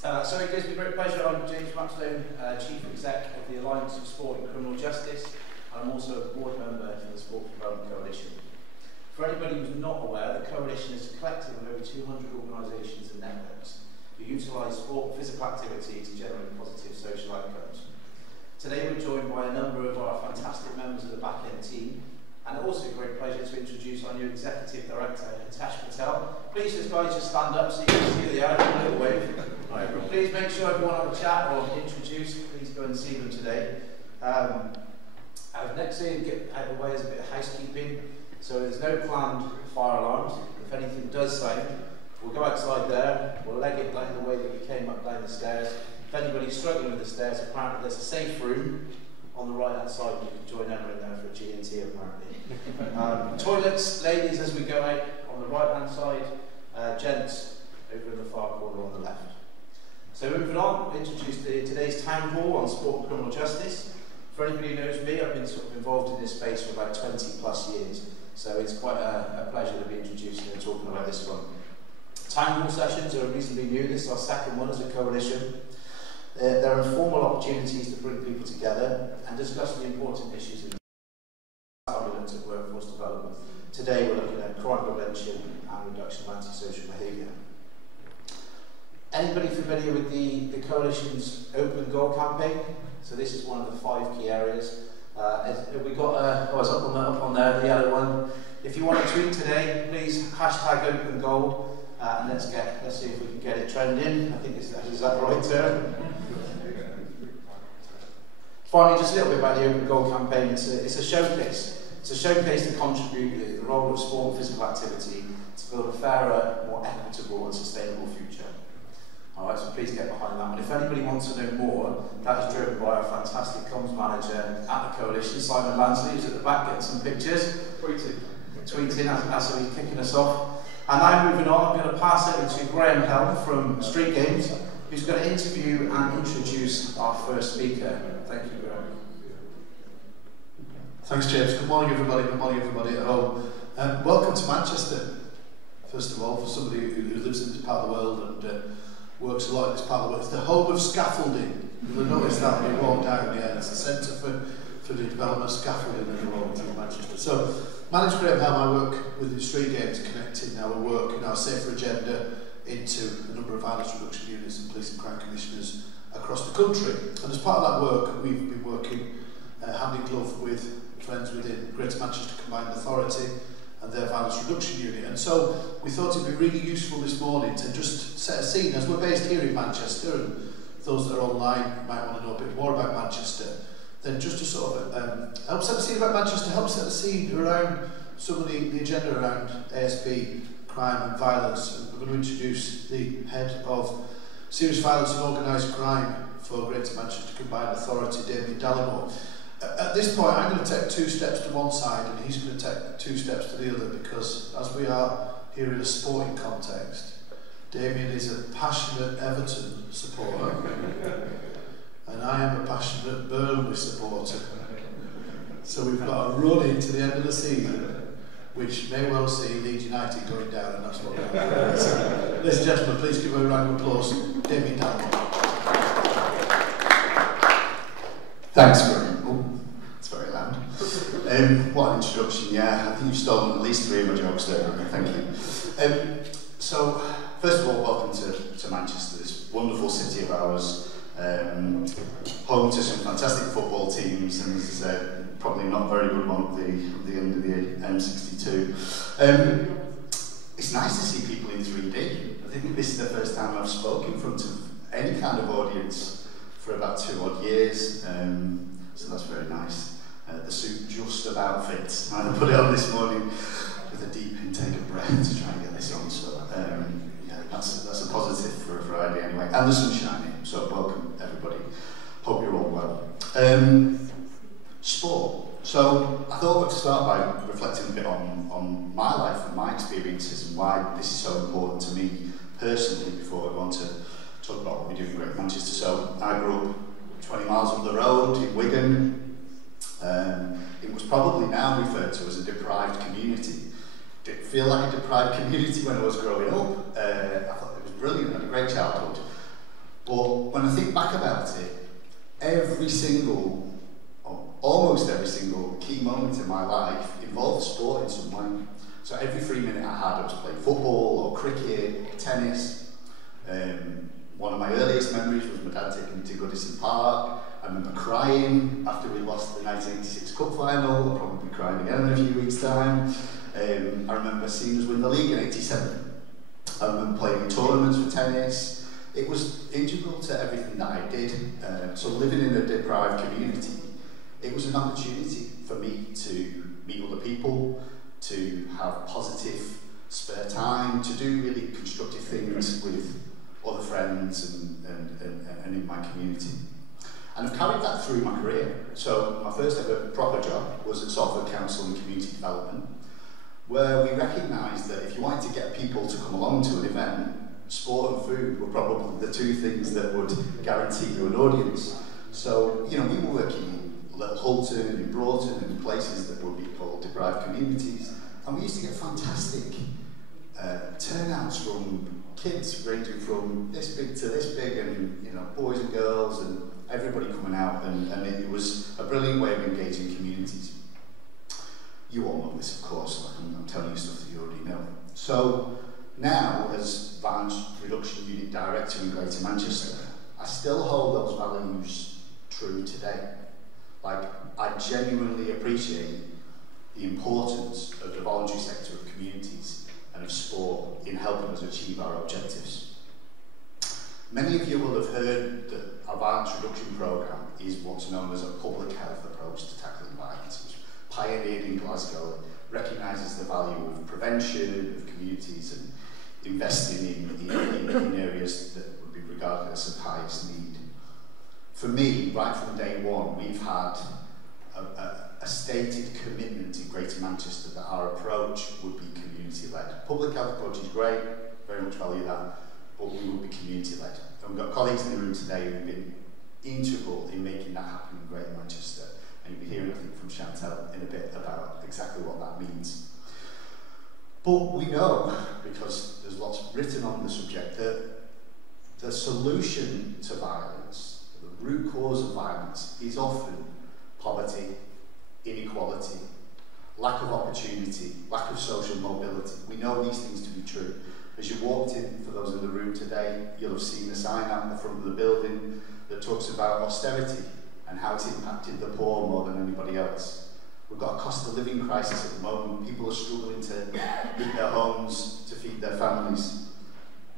So it gives me great pleasure. I'm James Maxstone, Chief Exec of the Alliance of Sport and Criminal Justice. I'm also a board member for the Sport Development Coalition. For anybody who's not aware, the Coalition is a collective of over 200 organisations and networks who utilise sport and physical activity to generate positive social outcomes. Today we're joined by a number of our fantastic members of the back-end team, and also a great pleasure to introduce our new Executive Director, Hitesh Patel. Please just guys just stand up so you can see who they are, a little wave. Please make sure everyone have a chat or introduce, please go and see them today. Next thing, get out of the way is a bit of housekeeping. So there's no planned fire alarms. If anything does sound, we'll go outside there, we'll leg it down the way that we came up down the stairs. If anybody's struggling with the stairs, apparently there's a safe room on the right hand side. You can join Emma in there for a G&T apparently. Toilets, ladies, as we go out on the right hand side, gents over in the far corner on the left. So moving on, we'll introduce today's town hall on sport and criminal justice. For anybody who knows me, I've been sort of involved in this space for about 20 plus years, so it's quite a pleasure to be introducing and talking about this one. Town hall sessions are reasonably new. This is our second one as a coalition. They're informal opportunities to bring people together and discuss the important issues in ambulance and workforce development. Today we're looking at crime prevention and reduction of antisocial behaviour. Anybody familiar with the Coalition's Open Goal campaign? So this is one of the 5 key areas. We got it's up on there, the yellow one. If you want to tweet today, please hashtag Open Goal, and let's see if we can get it trending. I think is that the right term? Finally, just a little bit about the Open Goal campaign. It's a showcase. It's a showcase to contribute the role of sport and physical activity to build a fairer, more equitable and sustainable future. Alright, so please get behind that. And if anybody wants to know more, that is driven by our fantastic comms manager at the Coalition, Simon Lansley, who's at the back getting some pictures. Tweeting as he's kicking us off. And now moving on, I'm going to pass over to Graham Helm from Street Games, who's going to interview and introduce our first speaker. Thank you, Graham. Thanks, James. Good morning, everybody. Good morning, everybody at home. Welcome to Manchester, first of all, for somebody who lives in this part of the world and works a lot in this part of the world. It's the home of scaffolding. You'll notice that when you walk down here. It's the centre for the development of scaffolding in the world in Manchester. So, my name's Graham Helm. I work with the Street Games, connecting our work and our safer agenda into a number of violence reduction units and police and crime commissioners across the country. And as part of that work, we've been working hand in glove with friends within Greater Manchester Combined Authority and their violence reduction unit. And so we thought it'd be really useful this morning to just set a scene, as we're based here in Manchester, and those that are online might want to know a bit more about Manchester, then just to sort of help set the scene about Manchester, help set the scene around some of the agenda around ASB, crime and violence. And we're going to introduce the head of serious violence and organised crime for Greater Manchester Combined Authority, Damien Dallimore. At this point, I'm going to take 2 steps to one side and he's going to take 2 steps to the other, because as we are here in a sporting context, Damien is a passionate Everton supporter and I am a passionate Burnley supporter. So we've got a run into the end of the season which may well see Leeds United going down, and that's what we're doing. So, ladies and gentlemen, please give a round of applause, Damien Dallimore. Thanks, Graham. Oh, it's very loud. What an introduction, yeah. I think you've stolen at least 3 of my jokes there, thank you. So, first of all, welcome to Manchester, this wonderful city of ours, home to some fantastic football teams, and this is probably not a very good one at the end of the M62. It's nice to see people in 3D. I think this is the first time I've spoken in front of any kind of audience for about 2 odd years, so that's very nice. The suit just about fits. I put it on this morning with a deep intake of breath to try and get this on, so yeah, that's a positive for a Friday anyway. And the sun's shining, so welcome everybody. Hope you're all well. Sport. So I thought I'd start by reflecting a bit on my life and my experiences and why this is so important to me personally before I want to talk about what we do in Greater Manchester. So I grew up 20 miles up the road in Wigan. It was probably now referred to as a deprived community. Didn't feel like a deprived community when I was growing up. I thought it was brilliant. I had a great childhood. But when I think back about it, every single, or almost every single key moment in my life involved sport in some way. So every free minute I had, I was playing football or cricket or tennis. One of my earliest memories was my dad taking me to Goodison Park. I remember crying after we lost the 1986 Cup final. I'll probably be crying again in a few weeks' time. I remember seeing us win the league in '87. I remember playing tournaments for tennis. It was integral to everything that I did. So living in a deprived community, it was an opportunity for me to meet other people, to have positive spare time, to do really constructive things with other friends and in my community. And I've carried that through my career. So my first ever proper job was at Salford Council in Community Development, where we recognised that if you wanted to get people to come along to an event, sport and food were probably the two things that would guarantee you an audience. So, you know, we were working in Little Hulton, in Broughton, and places that would be called deprived communities, and we used to get fantastic turnouts from kids ranging from this big to this big, and you know, boys and girls and everybody coming out, and it was a brilliant way of engaging communities. You all know this, of course, like I'm telling you stuff that you already know. So now, as Violence Reduction Unit Director in Greater Manchester, I still hold those values true today. Like, I genuinely appreciate the importance of the voluntary sector of communities and of sport in helping us achieve our objectives. Many of you will have heard that our violence reduction programme is what's known as a public health approach to tackling violence. It was pioneered in Glasgow, it recognises the value of prevention, of communities, and investing in areas that would be regarded as of highest need. For me, right from day one, we've had a stated commitment in Greater Manchester that our approach would be community-led. Public health approach is great, very much value that, but we would be community-led. And we've got colleagues in the room today who've been integral in making that happen in Greater Manchester. And you'll be hearing, I think, from Chantal in a bit about exactly what that means. But we know, because there's lots written on the subject, that the solution to violence, the root cause of violence, is often poverty, inequality, lack of opportunity, lack of social mobility. We know these things to be true. As you walked in, for those in the room today, you'll have seen a sign out the front of the building that talks about austerity and how it's impacted the poor more than anybody else. We've got a cost of living crisis at the moment. People are struggling to heat their homes, to feed their families.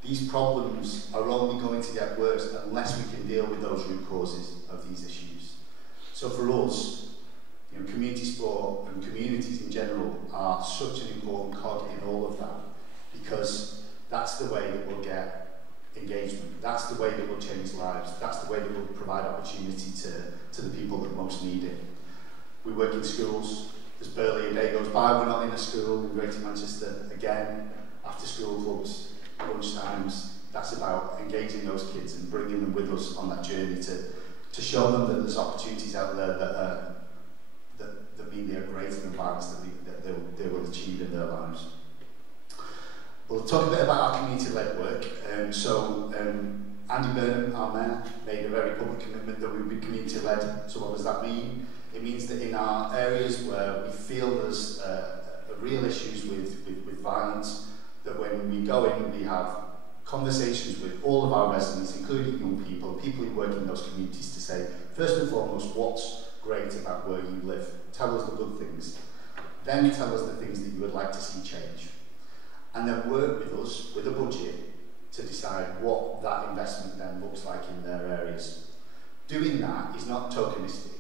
These problems are only going to get worse unless we can deal with those root causes of these issues. So for us, you know, community sport and communities in general are such an important cog in all of that, because that's the way that we'll get engagement. That's the way that we'll change lives. That's the way that we'll provide opportunity to the people that most need it. We work in schools. There's barely a day goes by we're not in a school in Greater Manchester. Again, after school clubs, lunch times, that's about engaging those kids and bringing them with us on that journey to show them that there's opportunities out there that mean they are greater than violence that they will achieve in their lives. We'll talk a bit about our community-led work. Andy Burnham, our mayor, made a very public commitment that we would be community-led. So what does that mean? It means that in our areas where we feel there's real issues with violence, that when we go in, we have conversations with all of our residents, including young people, people who work in those communities, to say, first and foremost, what's great about where you live? Tell us the good things. Then tell us the things that you would like to see change. And then work with us, with a budget, to decide what that investment then looks like in their areas. Doing that is not tokenistic.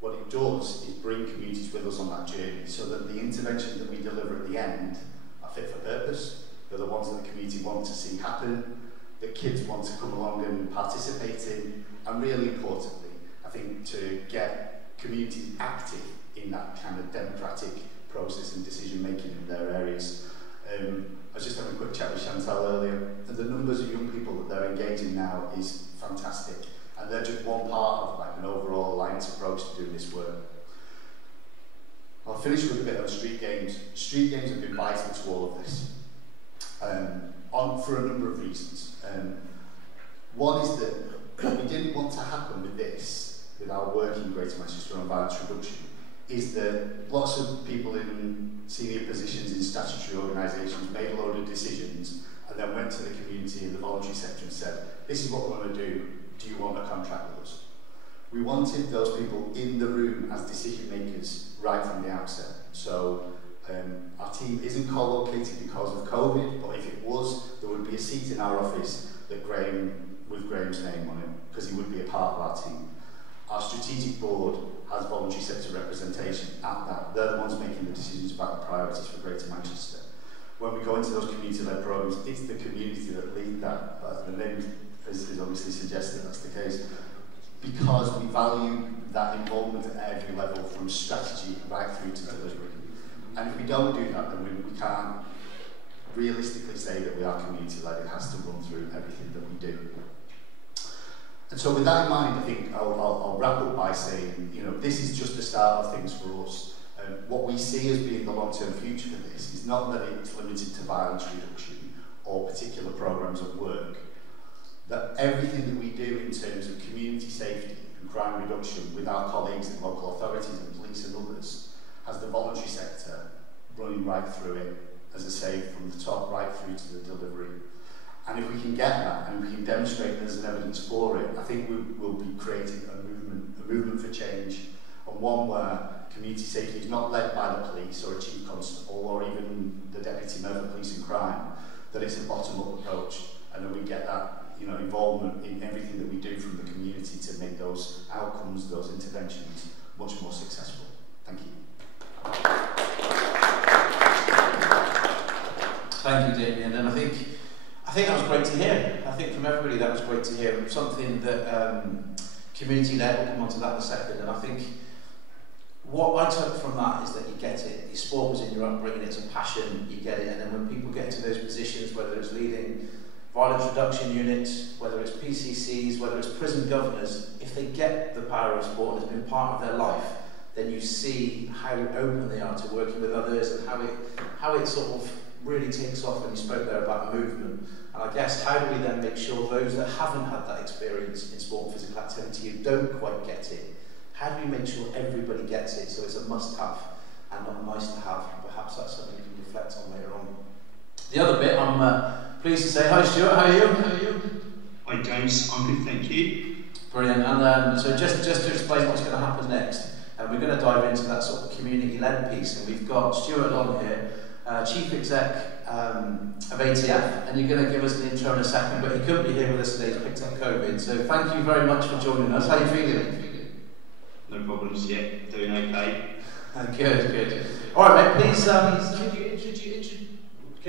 What it does is bring communities with us on that journey, so that the interventions that we deliver at the end are fit for purpose. They're the ones that the community want to see happen, that kids want to come along and participate in, and really importantly, I think, to get communities active in that kind of democratic process and decision making in their areas. I was just having a quick chat with Chantal earlier, and the numbers of young people that they're engaging now is fantastic, and they're just one part of like an overall alliance approach to doing this work. I'll finish with a bit of street games. Street games have been vital to all of this, for a number of reasons. One is that what we didn't want to happen with this, with our work in Greater Manchester on violence reduction, is that lots of people in senior positions in statutory organisations made a load of decisions and then went to the community in the voluntary sector and said, this is what we're going to do you want a contract with us? We wanted those people in the room as decision makers right from the outset. So our team isn't co-located because of COVID, but if it was, there would be a seat in our office that with Graham's name on it, because he would be a part of our team. Our strategic board has voluntary sector representation at that. They're the ones making the decisions about the priorities for Greater Manchester. When we go into those community-led programs, it's the community that lead that. The name is obviously suggesting that's the case, because we value that involvement at every level, from strategy right through to delivery. And if we don't do that, then we can't realistically say that we are community-led. It has to run through everything that we do. And so with that in mind, I think I'll wrap up by saying, this is just the start of things for us. What we see as being the long-term future for this is not that it's limited to violence reduction or particular programs of work, that everything that we do in terms of community safety and crime reduction with our colleagues in local authorities and police and others has the voluntary sector running right through it, as I say, from the top right through to the delivery. And if we can get that and we can demonstrate there's an evidence for it, I think we'll be creating a movement for change, and one where community safety is not led by the police or a chief constable or even the deputy mayor for police and crime, that it's a bottom-up approach, and then we get that involvement in everything that we do from the community to make those outcomes, those interventions, much more successful. Thank you. Thank you, Damien. And I think that was great to hear. I think from everybody that was great to hear. Something that community-led, we'll come on to that in a second. And I think what I took from that is that you get it. Your sport was in your upbringing, it's a passion, you get it. And then when people get into those positions, whether it's leading violence reduction units, whether it's PCCs, whether it's prison governors, if they get the power of sport and it's been part of their life, then you see how open they are to working with others and how it sort of really takes off. When you spoke there about a movement. And I guess, how do we then make sure those that haven't had that experience in sport and physical activity, who don't quite get it, how do we make sure everybody gets it so it's a must-have and not a nice-to-have? Perhaps that's something we can reflect on later on. The other bit, I'm pleased to say, hi Stuart, how are you? Hi James, I'm good, thank you. Brilliant, and so just to explain what's going to happen next, we're going to dive into that sort of community-led piece, and we've got Stuart Long here, Chief Exec of ATF, and you're going to give us an intro in a second, but he couldn't be here with us today, he's picked up COVID, so thank you very much for joining us. How are you feeling? No problems yet, doing okay. Good. Alright mate, please, can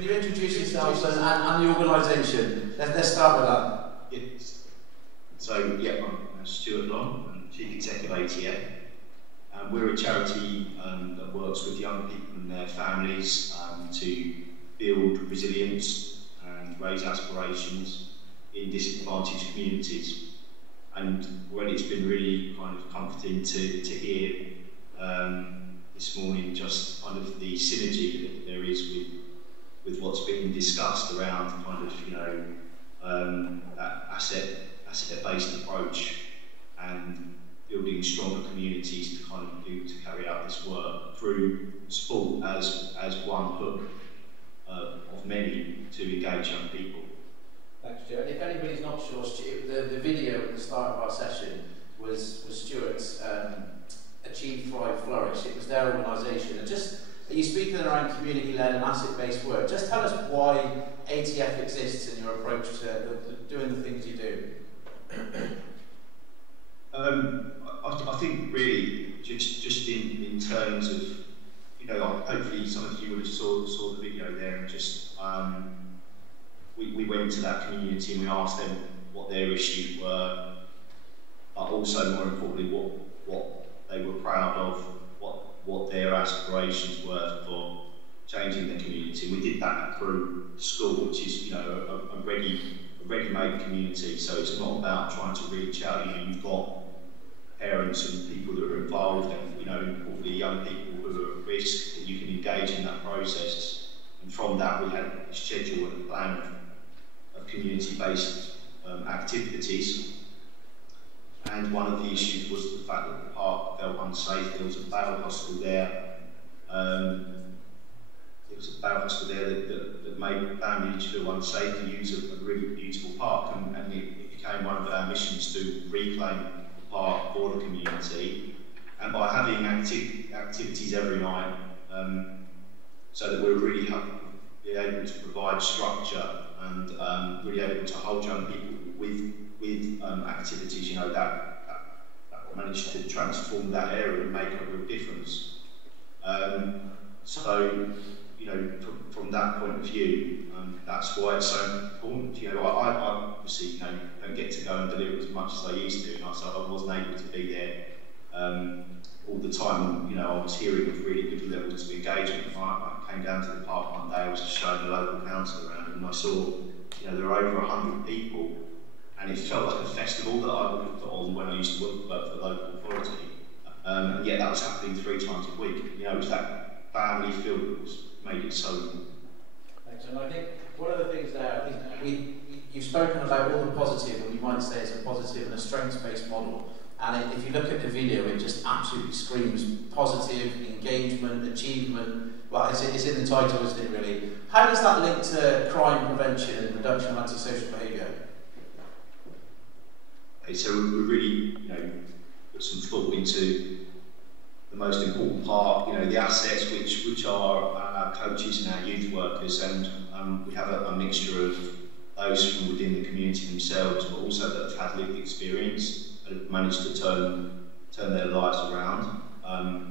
you introduce yourselves and the organisation? Let's start with that. Yes. So, yeah, I'm Stuart Long, I'm Chief Exec of ATF. We're a charity that works with young people and their families to build resilience and raise aspirations in disadvantaged communities. And well, it's been really kind of comforting to hear this morning just kind of the synergy that there is with what's being discussed around kind of, that asset-based approach and building stronger communities to kind of to carry out this work through sport as one hook of many to engage young people. Thanks, Stuart. And if anybody's not sure, the video at the start of our session was Stuart's Achieve, Thrive, Flourish. It was their organisation. And just, are you speaking around community-led and asset-based work? Just tell us why ATF exists and your approach to doing the things you do. I think really just in terms of, hopefully some of you would have saw the video there, and just we went to that community and we asked them what their issues were, but also more importantly what they were proud of, what their aspirations were for changing the community. We did that through school, which is a ready-made community, so it's not about trying to reach out. You've got parents and people that are involved, and importantly young people who are at risk, that you can engage in that process. And from that we had a schedule and a plan of community-based activities. And one of the issues was the fact that the park felt unsafe. There was a bail hostel there. There was a bail hostel there that made families feel unsafe to use a really beautiful park, and it became one of our missions to reclaim the park for the community. And by having activities every night, so that we're really able to provide structure and really able to hold young people with activities, you know, that managed to transform that area and make a real difference. So, you know, from that point of view, that's why it's so important. You know, I obviously, you know, don't get to go and deliver as much as I used to, and so I wasn't able to be there all the time. You know, I was hearing of really good levels of engagement. I came down to the park one day, I was just showing the local council around, and I saw, you know, there were over 100 people, and it felt like a festival that I would have put on when I used to work for the local authority. And yet that was happening 3 times a week. You know, it was that family feel that made it so important. Thanks. And I think one of the things there, I think you've spoken about all the positive, and we might say it's a positive and a strengths-based model. And if you look at the video, it just absolutely screams positive, engagement, achievement. Well, it's in the title, isn't it, really? How does that link to crime prevention and reduction of antisocial behaviour? So we really, you know, put some thought into the most important part, you know, the assets which are our coaches and our youth workers, and we have a mixture of those from within the community themselves, but also that have had lived experience and have managed to turn their lives around.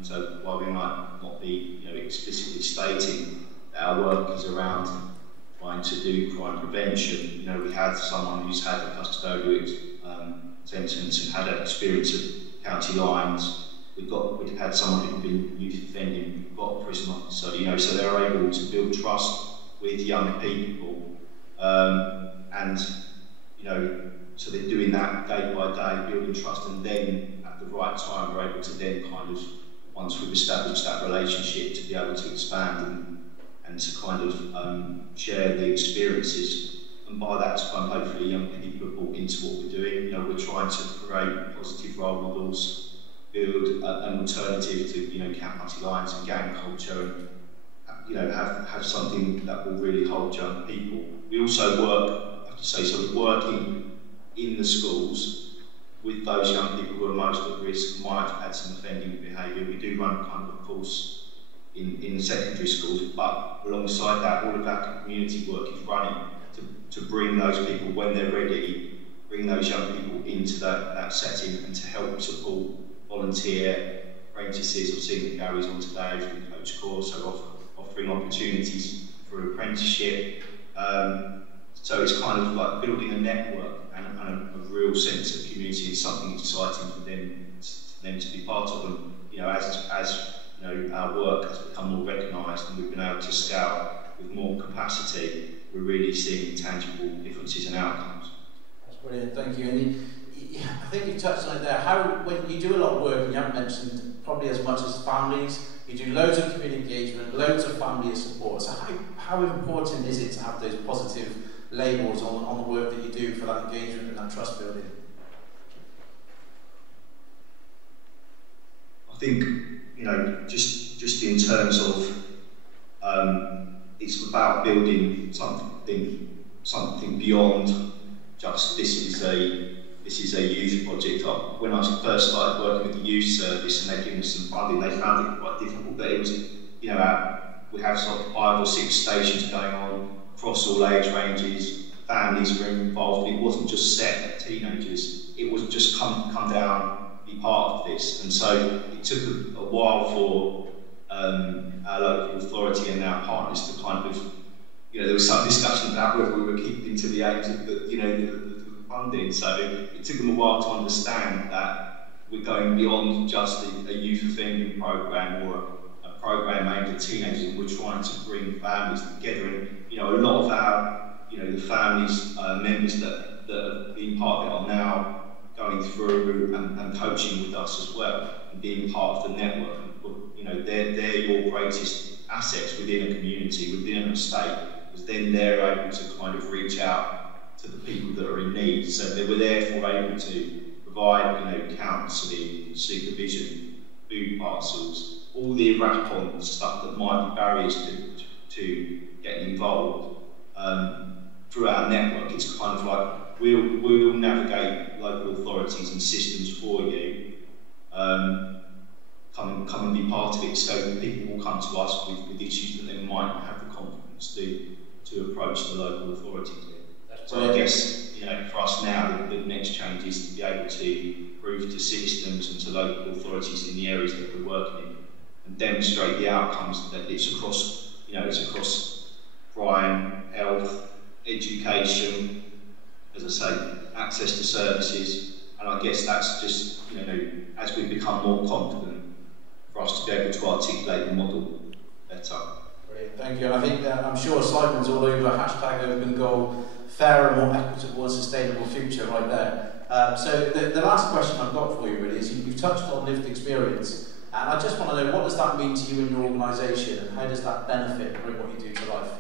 So while we might not be, you know, explicitly stating that our work is around trying to do crime prevention, you know, we have someone who's had a custodial sentence and had an experience of county lines. We've had someone who's been youth offending, we've got a prison officer, you know, so they're able to build trust with young people, and, you know, so they're doing that day by day, building trust, and then at the right time we're able to then kind of, once we've established that relationship, to be able to expand and to kind of share the experiences. And by that time, hopefully young people are brought into what we're doing. You know, we're trying to create positive role models, build an alternative to, you know, county lines and gang culture, and, you know, have something that will really hold young people. We also work, I have to say, so we're working in the schools with those young people who are most at risk, might have had some offending behaviour. We do run kind of a course in secondary schools, but alongside that, all of our community work is running to bring those people, when they're ready, bring those young people into that setting and to help support volunteer apprentices. I've seen that Gary's on today from the coach course, so offering opportunities for apprenticeship. So it's kind of like building a network and a real sense of community. It's something exciting for them to be part of. And, you know, as you know, our work has become more recognised and we've been able to scale with more capacity, we're really seeing tangible differences in outcomes. That's brilliant, thank you. And I think you touched on it there. How, when you do a lot of work, and you haven't mentioned probably as much as families, you do loads of community engagement, loads of family support. So how important is it to have those positive labels on the work that you do for that engagement and that trust building? I think, you know, just in terms of it's about building something beyond just this is a youth project. When I first started working with the youth service and they gave us some funding, they found it quite difficult. But it was, you know, we have sort of 5 or 6 stations going on across all age ranges. Families were involved. It wasn't just set at teenagers. It was just come down, be part of this. And so it took a while for our local authority and our partners to kind of, you know, there was some discussion about whether we were keeping to the aims of the, you know, the funding. So it took them a while to understand that we're going beyond just a youth offending program or a program aimed at teenagers, and we're trying to bring families together. And, you know, a lot of our, you know, the families, members that have been part of it are now going through and coaching with us as well, and being part of the network. You know, they're your greatest assets within a community, within an estate, because then they're able to kind of reach out to the people that are in need. So they were therefore able to provide, counselling, supervision, food parcels, all the wrap-on stuff that might be barriers to getting involved. Through our network, it's kind of like we'll navigate local authorities and systems for you. Come and be part of it. So people will come to us with issues that they might not have the confidence to approach the local authorities with. So I guess for us now, the next change is to be able to prove to systems and to local authorities in the areas that we're working in and demonstrate the outcomes that it's across, it's across crime, health, education, as I say, access to services, and I guess that's just, as we become more confident, for us to be able to articulate the model better. Brilliant, thank you. And I think I'm sure Simon's all over #open goal, fairer, more equitable and sustainable future right there. So the last question I've got for you really is you've touched on lived experience, and I just want to know, what does that mean to you and your organisation, and how does that benefit bring what you do to life?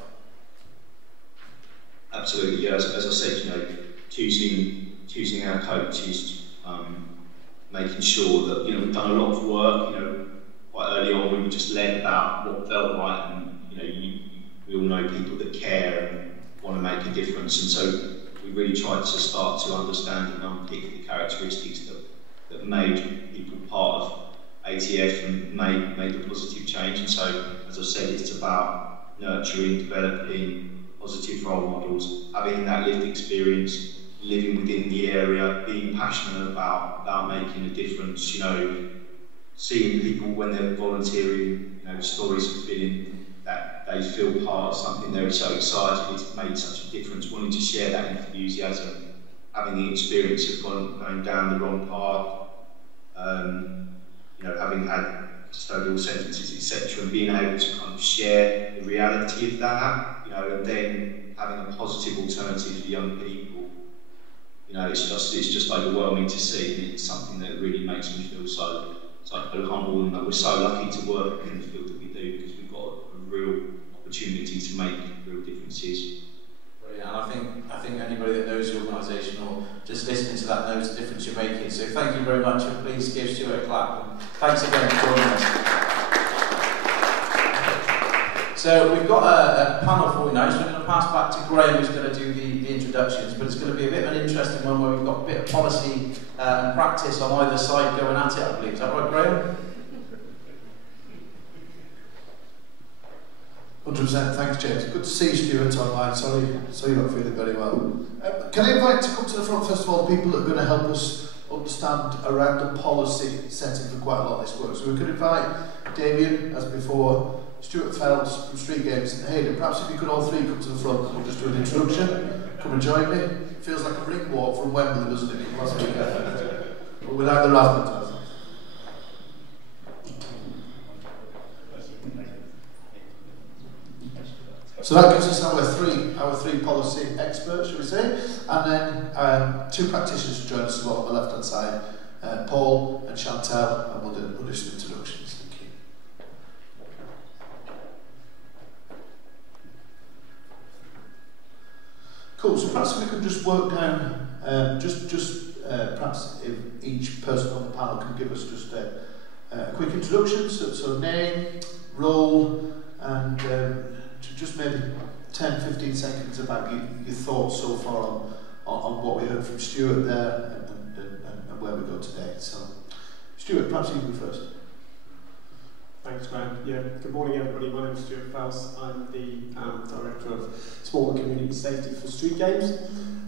Absolutely, yeah. As I said, choosing our coaches, making sure that we've done a lot of work. Quite early on, we were just led about what felt right, and we all know people that care and want to make a difference, and so we really tried to start to understand and unpick the characteristics that made people part of ATF and made the positive change. And so, as I said, it's about nurturing, developing positive role models, having that lived experience, living within the area, being passionate about making a difference, seeing people when they're volunteering, stories of feeling that they feel part of something, they're so excited, it's made such a difference, wanting to share that enthusiasm, having the experience of going down the wrong path, having had custodial sentences, etc., and being able to kind of share the reality of that, and then having a positive alternative for young people. It's just overwhelming to see, and it's something that really makes me feel so humble, and that we're so lucky to work in the field that we do, because we've got a real opportunity to make real differences. Brilliant. And I think anybody that knows the organisation or just listening to that knows the difference you're making. So thank you very much, and please give Stuart a clap. And thanks again for joining us. So we've got a panel for you now, so we're going to pass back to Graham, who's going to do the introductions, but it's going to be a bit of an interesting one where we've got a bit of policy and practice on either side going at it, I believe. Is that right, Graham? 100%, thanks James. Good to see you, Stuart, online. Sorry you're not feeling very well. Can I invite to come to the front, first of all, the people that are going to help us understand around the policy setting for quite a lot of this work. So we could invite Damien, as before, Stuart Fells from Street Games, and Hayden. Perhaps if you could all three come to the front and we'll just do an introduction. Come and join me. It feels like a ring walk from Wembley, doesn't it? Last week. But without the razzmatazz. So that gives us our three policy experts, shall we say, and then two practitioners to join us as well on the left hand side, Paul and Chantal, and we'll do some introductions. Thank you. Cool. So perhaps we could just work down, perhaps if each person on the panel can give us just a quick introduction. So name, role, and just maybe 10-15 seconds about your thoughts so far on what we heard from Stuart there and where we go today. So, Stuart, perhaps you can go first. Thanks, Graham. Yeah, good morning, everybody. My name is Stuart Fells. I'm the Director of Sport and Community Safety for Street Games.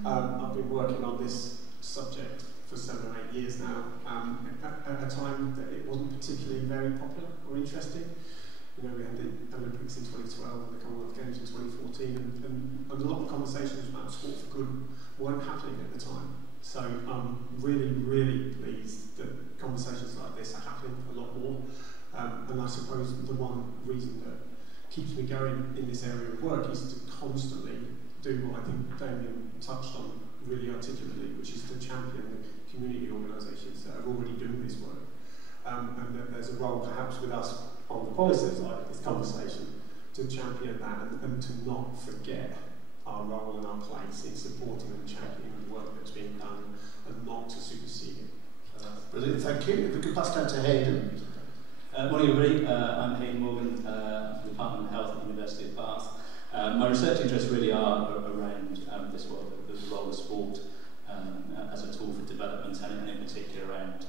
I've been working on this subject for 7 or 8 years now, at a time that it wasn't particularly very popular or interesting. We had the Olympics in 2012 and the Commonwealth Games in 2014, and a lot of conversations about sport for good weren't happening at the time. So I'm really, really pleased that conversations like this are happening a lot more. And I suppose the one reason that keeps me going in this area of work is to constantly do what I think Damien touched on really articulately, which is to champion the community organisations that are already doing this work. And that there's a role perhaps with us on the policy side of this conversation to champion that and to not forget our role and our place in supporting and championing the work that's being done and not to supersede it. Brilliant, thank you. If we could pass down to Hayden. Morning everybody, I'm Hayden Morgan from the Department of Health at the University of Bath. My research interests really are around this world, the role of sport as a tool for development, and in particular around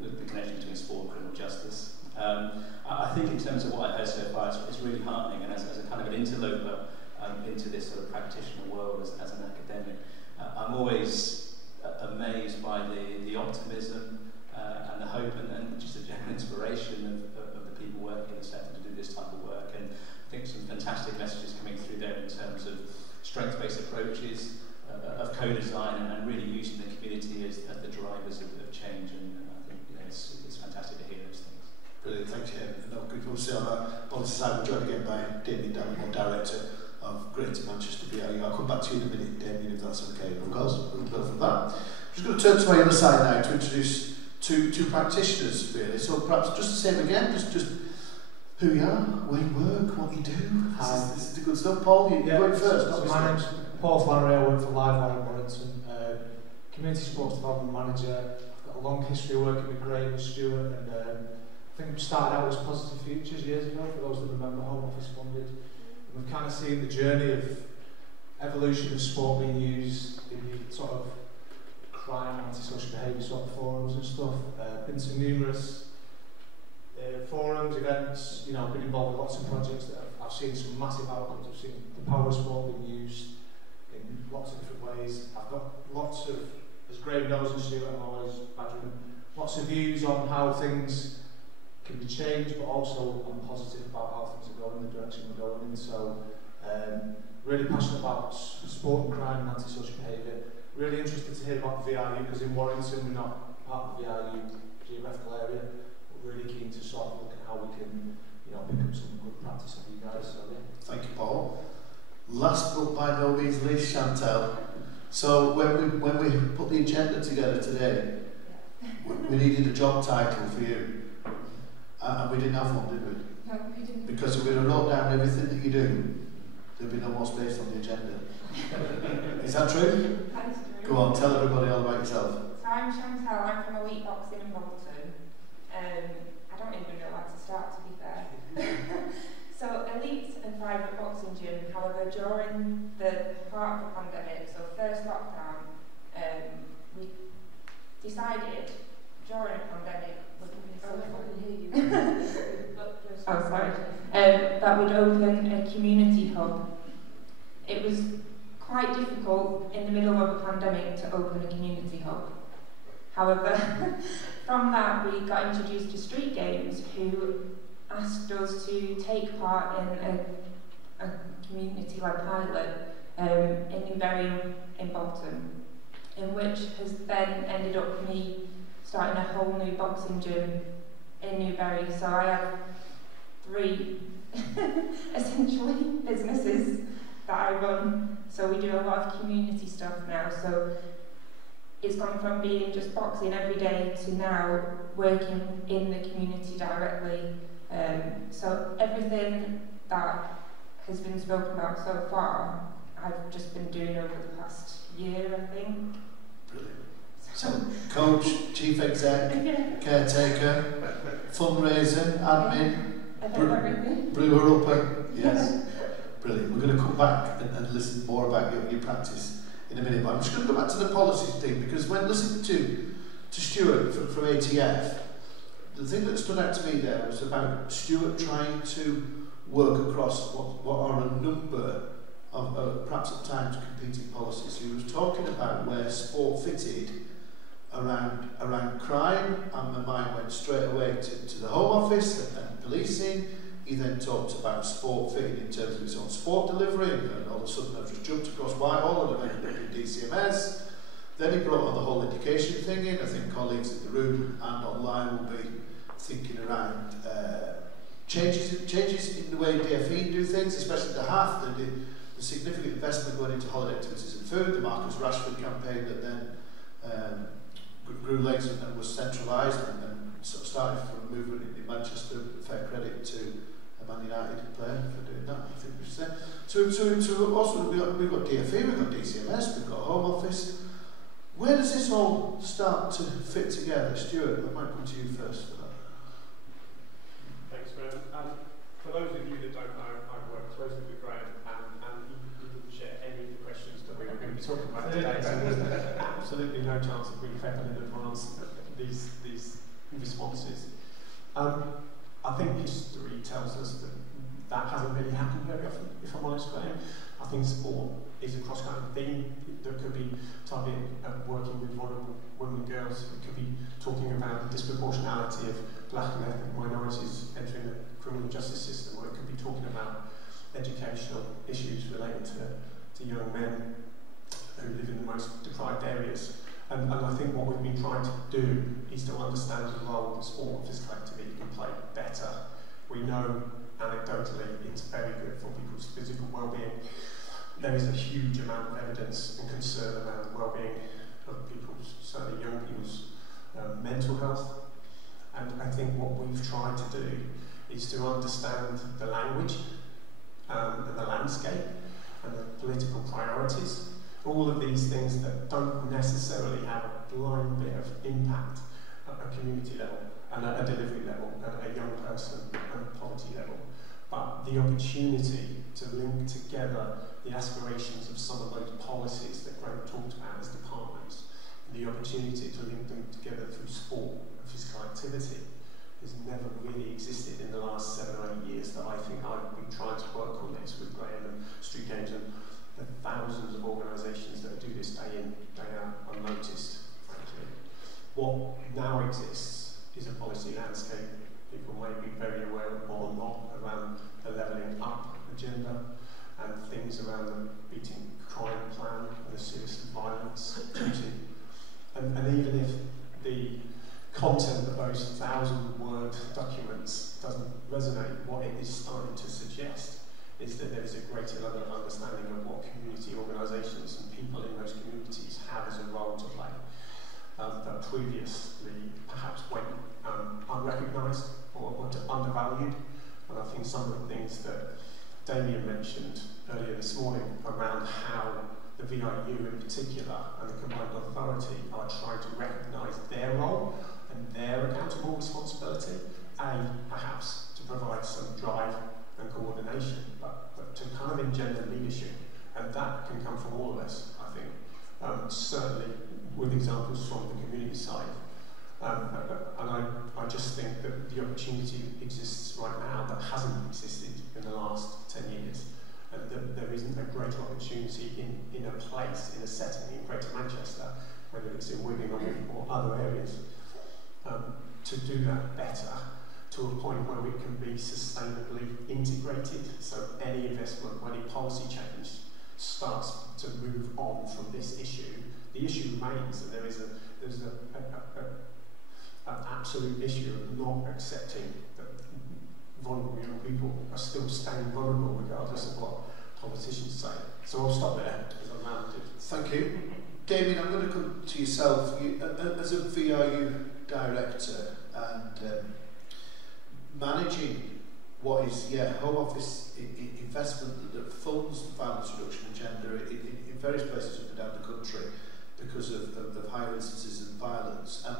the connection between sport and criminal justice. I think in terms of what I've heard so far, it's really heartening, and as a kind of an interloper into this sort of practitioner world as an academic, I'm always amazed by the optimism and the hope and just the general inspiration of the people working in the sector to do this type of work. And I think some fantastic messages coming through there in terms of strengths-based approaches, of co-design, and really using the community as the drivers of change. And I think it's fantastic to hear those things. Brilliant, thanks, Hayden. No, good to see on that policy side. We're joined again by Damien Davenport, Director of Greater Manchester BIU. I'll come back to you in a minute, Damien, if that's okay. Of course, we'll go from that. I'm just going to turn to my other side now to introduce two practitioners, really. So perhaps just the same again, just who you are, where you work, what you do. This is the good stuff. Paul, you go first. So my name's Paul Flannery, I work for Livewire in Warrington, Community Sports Development Manager. I've got a long history of working with Graham and Stuart, and I think we started out as Positive Futures years ago, for those that remember, Home Office funded. And we've kind of seen the journey of evolution of sport being used in the sort of crime, antisocial behaviour sort of forums and stuff. Been to numerous forums, events, been involved with lots of projects that I've seen some massive outcomes. I've seen the power of sport being used in lots of different ways. I've got lots of, as Graham knows and Stuart, I'm always badgering, lots of views on how things can be changed, but also I'm positive about how things are going, the direction we're going in. So really passionate about sport and crime and antisocial behaviour. Really interested to hear about the VIU, because in Warrington we're not part of the VIU geographical area, but really keen to sort of look at how we can pick up some good practice of you guys. So, yeah. Thank you, Paul. Last but by no means least, Chantel. So when we put the agenda together today, we needed a job title for you, and we didn't have one, did we? No, we didn't. Because if we had wrote down everything that you do, there'd be no more space on the agenda. Is that true? That is true. Go on, tell everybody all about yourself. So I'm Chantal, I'm from Elite Boxing in Bolton. I don't even know where to start, to be fair. So Elite and private boxing gym, however, during the part of the pandemic, so first lockdown, we decided during a pandemic, that we'd open a community hub. It was quite difficult in the middle of a pandemic to open a community hub. However, from that we got introduced to Street Games, who asked us to take part in a community-led pilot in Newbury in Bolton, in which has then ended up me starting a whole new boxing gym in Newbury. So I have 3 essentially businesses that I run. So we do a lot of community stuff now. So it's gone from being just boxing every day to now working in the community directly. So everything that has been spoken about so far, I've just been doing over the past year, I think. Brilliant. So, coach, chief exec, caretaker, fundraiser, admin, brewer upper, yes. Brilliant. We're going to come back and listen more about your practice in a minute, but I'm just going to go back to the policies thing, because when listening to Stuart from ATF, the thing that stood out to me there was about Stuart trying to work across what are a number of perhaps at times competing policies. He was talking about where sport fitted around crime, and my mind went straight away to the Home Office and policing. He then talked about sport fitting in terms of its own sport delivery, and all of a sudden I've just jumped across Whitehall and I've been DCMS. Then he brought on the whole education thing in. I think colleagues in the room and online will be thinking around changes in the way DFE do things, especially the HAF, the significant investment going into holiday activities and food, the Marcus Rashford campaign that then grew legs and was centralised and sort of started from a movement in Manchester. Fair credit to a Man United player for doing that. I think we issues there. So also we've got DFE, we've got DCMS, we've got Home Office. Where does this all start to fit together? Stuart, I might come to you first for that. Thanks, Graham. For those of you that don't know, I work closely with Graham, and he didn't share any of the questions that we were going to be talking about today. So there's absolutely no chance of being prepping in advance these responses. I think history tells us that hasn't really happened very often, if I'm honest, Graham. I think sport is a cross-cutting theme that could be targeting working with vulnerable women and girls. It could be talking about the disproportionality of black and ethnic minorities entering the criminal justice system, or it could be talking about educational issues relating to young men who live in the most deprived areas. And I think what we've been trying to do is to understand the role that sport and physical activity can play better. We know anecdotally it's very good for people's physical well-being. There is a huge amount of evidence and concern around the well-being of people's, certainly young people's mental health. And I think what we've tried to do is to understand the language and the landscape and the political priorities, all of these things that don't necessarily have a blind bit of impact at a community level and at a delivery level, at a young person and a poverty level. But the opportunity to link together the aspirations of some of those policies that Graham talked about as departments, and the opportunity to link them together through sport and physical activity has never really existed in the last 7 or 8 years that I think I've been trying to work on this with Graham and Street Games and the thousands of organisations that do this day in, day out, unnoticed, frankly. What now exists is a policy landscape people may be very aware of or not around the levelling up agenda and things around the beating crime plan and the serious violence duty. And even if the content of those 1,000-word documents doesn't resonate, what it is starting to suggest is that there is a greater level of understanding of what community organisations and people in those communities have as a role to play that previously perhaps went unrecognised or undervalued. And I think some of the things that Damien mentioned earlier this morning around how the VIU in particular and the combined authority are trying to recognise their role and their accountable responsibility, perhaps to provide some drive and coordination, but to kind of engender leadership, and that can come from all of us, I think, certainly with examples from the community side. And I just think that the opportunity exists right now that hasn't existed in the last 10 years, and that there isn't a greater opportunity in a place, in a setting in Greater Manchester, whether it's in Wigan or other areas, to do that better to a point where it can be sustainably integrated, so any investment or any policy change starts to move on from this issue. The issue remains, and there's an absolute issue of not accepting that vulnerable young people are still staying vulnerable regardless of what politicians say. So I'll stop there because I'm rounded. Thank you. Damien, I'm going to come to yourself. You, as a VIU director and managing what is Home Office investment that funds the violence reduction agenda in various places up and down the country because of higher instances of violence, and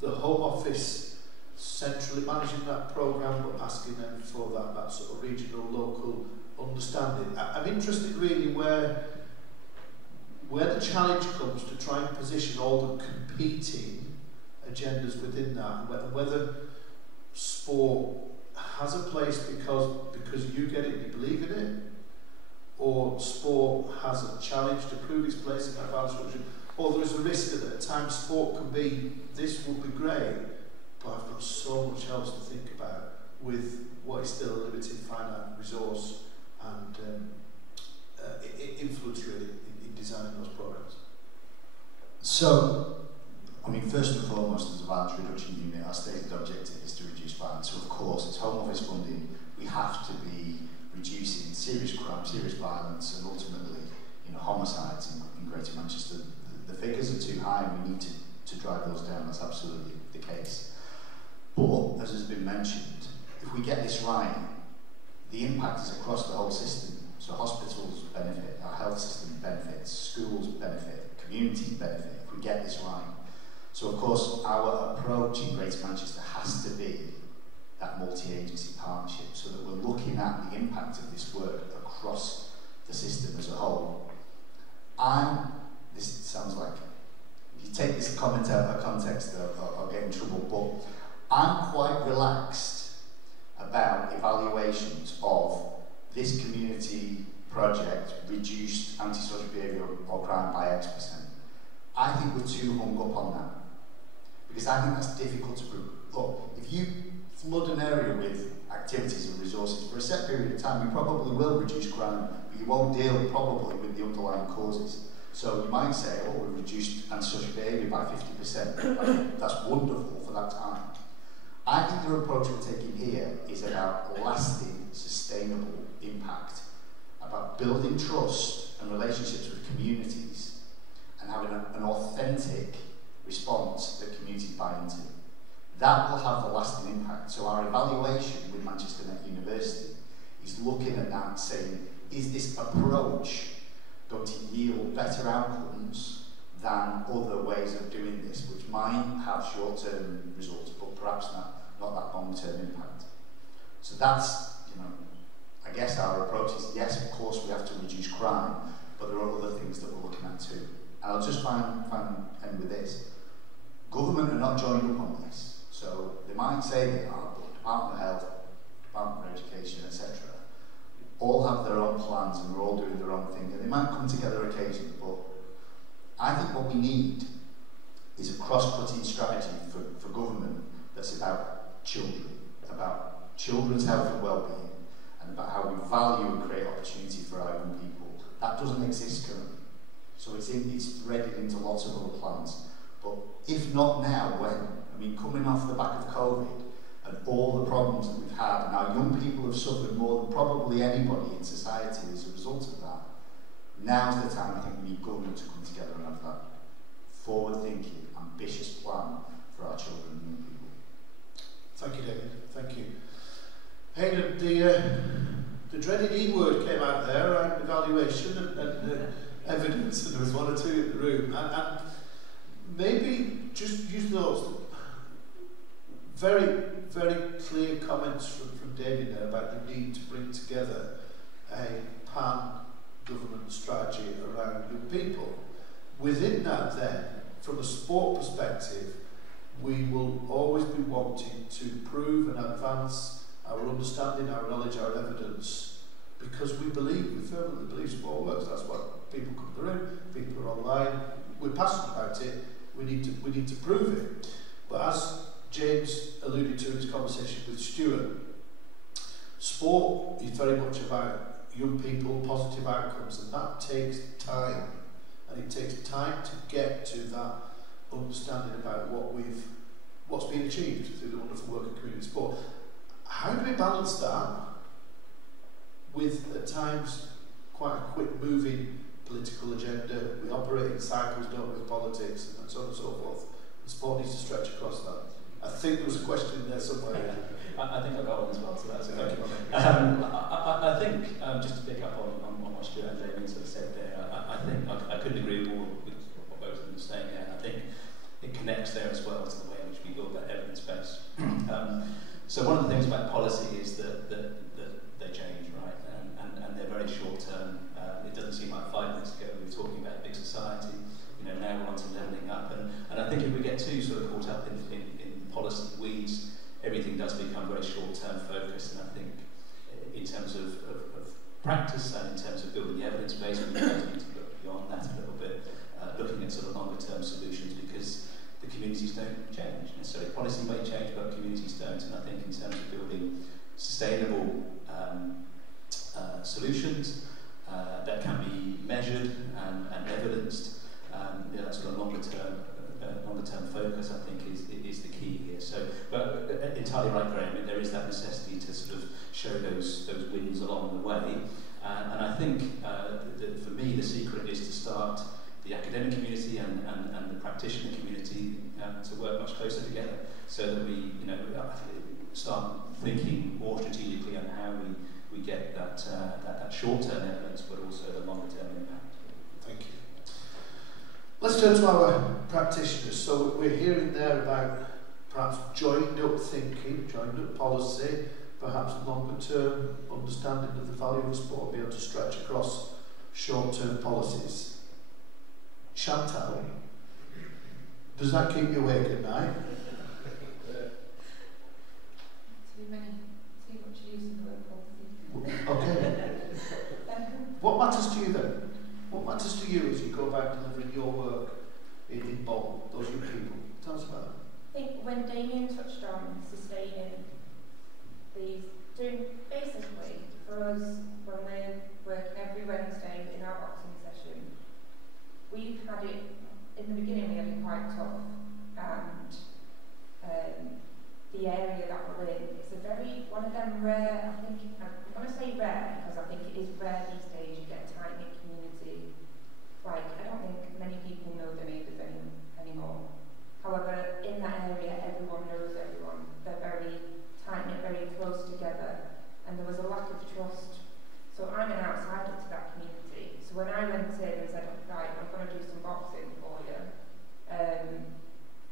the Home Office centrally managing that programme but asking them for that sort of regional, local understanding. I'm interested really where the challenge comes to try and position all the competing agendas within that, and whether sport has a place because you get it, you believe in it, or sport has a challenge to prove its place in that violence reduction, or there is a risk that at times sport can be, this would be great, but I've got so much else to think about with what is still a limited finite resource and influence really in designing those programs. So, I mean, first and foremost, as a violence reduction unit, our stated objective is to reduce violence. So, of course, as Home Office funding, we have to be reducing serious crime, serious violence, and ultimately, homicides in Greater Manchester. The figures are too high, and we need to drive those down. That's absolutely the case. But, as has been mentioned, if we get this right, the impact is across the whole system. So hospitals benefit, our health system benefits, schools benefit, communities benefit if we get this right. So of course our approach in Greater Manchester has to be that multi-agency partnership, so that we're looking at the impact of this work across the system as a whole. This sounds like, if you take this comment out of context, I'll get in trouble, but I'm quite relaxed about evaluations of this community project reduced antisocial behaviour or crime by X%. I think we're too hung up on that, because I think that's difficult to prove. Look, if you flood an area with activities and resources for a set period of time, you probably will reduce crime, but you won't deal probably with the underlying causes. So you might say, oh, we've reduced antisocial behaviour by 50%. That's wonderful for that time. I think the approach we're taking here is about lasting, sustainable impact, about building trust and relationships with communities, and having an authentic response that communities buy into. That will have the lasting impact. So our evaluation with Manchester Met University is looking at that and saying, is this approach going to yield better outcomes than other ways of doing this, which might have short-term results, but perhaps not that long-term impact. So that's, I guess our approach is, yes, of course we have to reduce crime, but there are other things that we're looking at too. And I'll just end with this. Government are not joined up on this. So they might say they are, but Department of Health, Department of Education, etc., all have their own plans and we're all doing their own thing. And they might come together occasionally, but I think what we need is a cross-cutting strategy for government that's about children, about children's health and well-being, and about how we value and create opportunity for our young people. That doesn't exist currently. So it's threaded into lots of other plans. But if not now, when? I mean, coming off the back of COVID and all the problems that we've had, and our young people have suffered more than probably anybody in society as a result of that, now's the time I think we need government to come together and have that forward-thinking, ambitious plan for our children and young people. Thank you, David. Thank you. Hayden, the dreaded E word came out there around evaluation and evidence, and there was one or two in the room. And maybe just use those very, very clear comments from David there about the need to bring together a pan-government strategy around young people. Within that then, from a sport perspective, we will always be wanting to prove and advance our understanding, our knowledge, our evidence, because we firmly believe sport works. That's why people come to the room, people are online, we're passionate about it, we need to prove it. But as James alluded to in his conversation with Stuart, sport is very much about young people, positive outcomes, and that takes time. And it takes time to get to that understanding about what's been achieved through the wonderful work of community sport. How do we balance that with, at times, quite a quick moving political agenda? We operate in cycles, don't we, with politics and so on and so forth. The sport needs to stretch across that. I think there was a question in there somewhere. I think I got one as well, so that's okay. I think, just to pick up on what Stuart and Jamie sort of said there, I think I couldn't agree more with what both of them are saying here. I think it connects there as well to the way in which we build that evidence base. So one of the things about policy is that they change, right? And they're very short term. It doesn't seem like 5 minutes ago we were talking about big society. Now we're on to levelling up. And I think if we get too sort of caught up in policy weeds, everything does become very short-term focused. And I think in terms of practice and in terms of building the evidence base, we need to look beyond that a little bit, looking at sort of longer-term solutions, because the communities don't change necessarily. Policy may change, but communities don't. And I think in terms of building sustainable solutions that can be measured and evidenced, that sort of longer-term focus, I think, is the key here. So, but entirely right, Graham. I mean, there is that necessity to sort of show those wins along the way, and I think that for me the secret is to start the academic community and the practitioner community to work much closer together, so that we start thinking more strategically on how we we get that short-term evidence, but also the longer-term impact. Thank you. Let's turn to our practitioners. So we're hearing there about perhaps joined-up thinking, joined-up policy, perhaps longer-term understanding of the value of sport, be able to stretch across short-term policies. Chantal, does that keep you awake at night? Too much use of the word policy. Okay. What matters to you then? What matters to you as you go about delivering your work in Bolton, those young people? Tell us about that. I think when Damien touched on sustaining these, basically for us, when we're working every Wednesday in our boxing session, we've had it, in the beginning we had it quite tough, and the area that we're in, it's a very, one of them rare, I think, I want to say rare, because I think it is rare these days, you get a tight-knit community. Like, I don't think many people know their neighbours anymore. However, in that area, everyone knows everyone. They're very tight-knit, very close together, and there was a lack of trust. So I'm an outsider to that community. So when I went in and said, right, I'm going to do some boxing for you,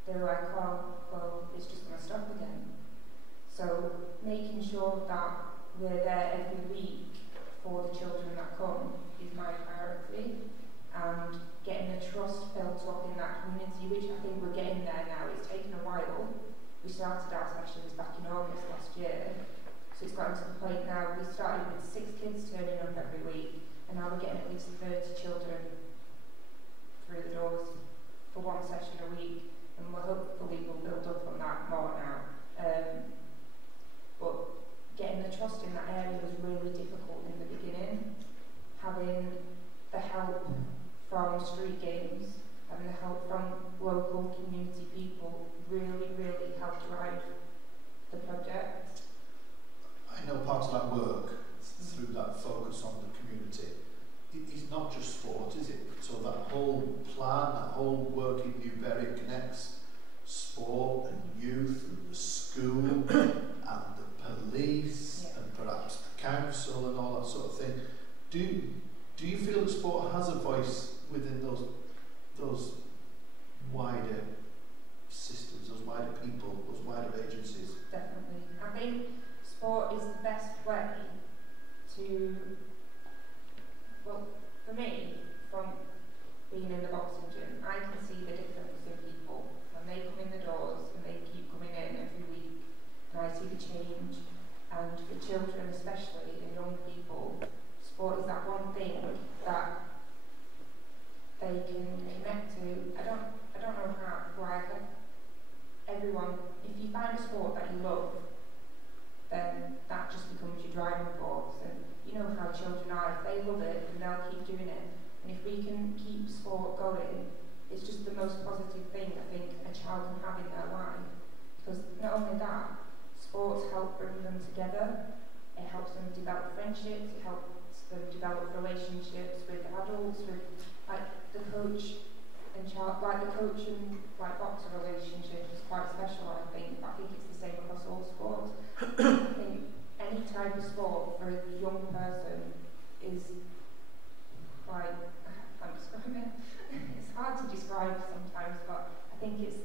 they were like, oh, well, it's just going to stop again. So making sure that we're there every week for the children that come is my priority, and getting the trust built up in that community, which I think we're getting there now. It's taken a while. We started our sessions back in August last year, so it's gotten to the point now. We started with 6 kids turning up every week, and now we're getting at least 30 children through the doors for one session a week, and we're hopefully we'll build up on that more now. But getting the trust in that area was really difficult in the beginning. Having the help from street games, having the help from local community people really, really helped drive the project. I know part of that work, through that focus on the community, it's not just sport, is it? So that whole plan, that whole work in Newberry connects sport and youth and the school and the police and perhaps the council and all that sort of thing. Do you feel that sport has a voice within those wider systems, those wider people, those wider agencies? Definitely. I think sport is the best way to, well, for me, from being in the boxing gym, I can see the difference in people when they come in the doors and they keep coming in every week, and I see the change. And for children especially, and young people, sport is that one thing that they can connect to. I don't know how, why, but everyone, if you find a sport that you love, then that just becomes your driving force. And you know how children are, if they love it, then they'll keep doing it. And if we can keep sport going, it's just the most positive thing I think a child can have in their life. Because not only that, sports help bring them together, it helps them develop friendships, it helps them develop relationships with adults, with like the coach and child, like the coach and like boxer relationship is quite special, I think. But I think it's the same across all sports. I think any type of sport for a young person is like, I can't describe it. It's hard to describe sometimes, but I think it's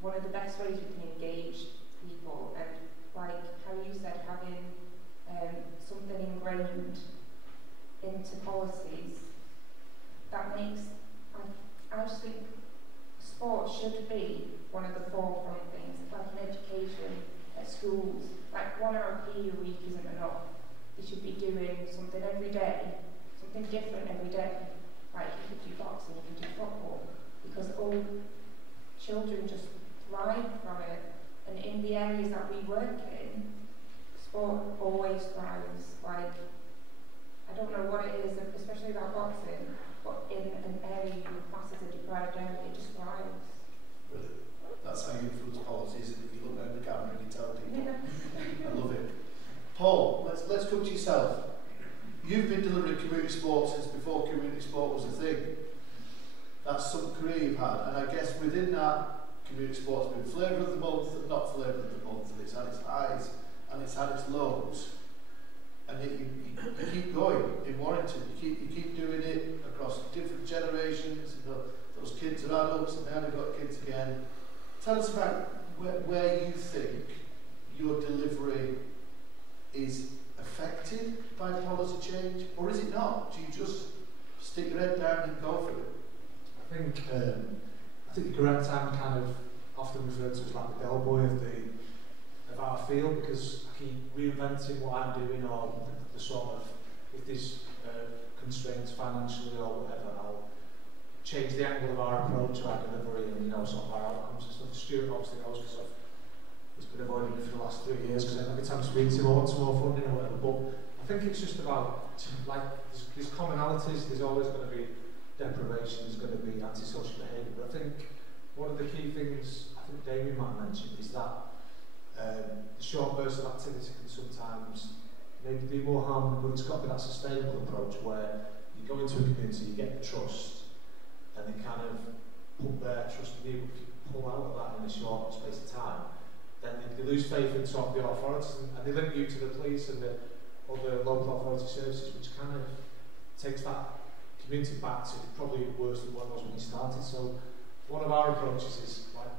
one of the best ways we can engage people, and like how you said, having something ingrained into policies that makes, I just think sport should be one of the forefront things, like in education, at schools, like 1 hour PE a week isn't enough. They should be doing something every day, something different every day. Like you could do boxing, you could do football, because all children just thrive from it. And in the areas that we work in, sport always thrives. Like, I don't know what it is, especially about boxing, but in an area you would class as a deprived area, it just thrives. Brilliant. That's how you influence policies, and you look down the camera and you tell people. I love it. Paul, let's come to yourself. You've been delivering community sport since before community sport was a thing. That's some career you've had, and I guess within that, community sport's been flavour of the month and not flavour of the month, and it's had its highs and it's had its lows. and you keep going in Warrington. You keep doing it across different generations. You've got those kids are adults, and now they've got kids again. Tell us about where you think your delivery is affected by policy change, or is it not? Do you just stick your head down and go for it? I think the correct time kind of often referred to as like the bellboy of our field, because I keep reinventing what I'm doing, or the sort of, if there's constraints financially or whatever, I'll change the angle of our approach, our delivery, and sort of our outcomes and stuff. Stuart obviously knows because he's been avoiding me for the last 3 years because every time I speak to him I want some more funding or whatever. But I think it's just about, like, there's commonalities. There's always going to be deprivation, there's going to be antisocial behaviour. But I think one of the key things I think Damien might mention is that the short burst of activity can sometimes maybe do more harm, but it's got to be that sustainable approach where you go into a community, you get the trust, and they kind of put their trust in you. If you pull out of that in a short space of time, then they lose faith in sort of the authorities, and they link you to the police and the other local authority services, which kind of takes that community back to probably worse than what it was when you started. So one of our approaches is like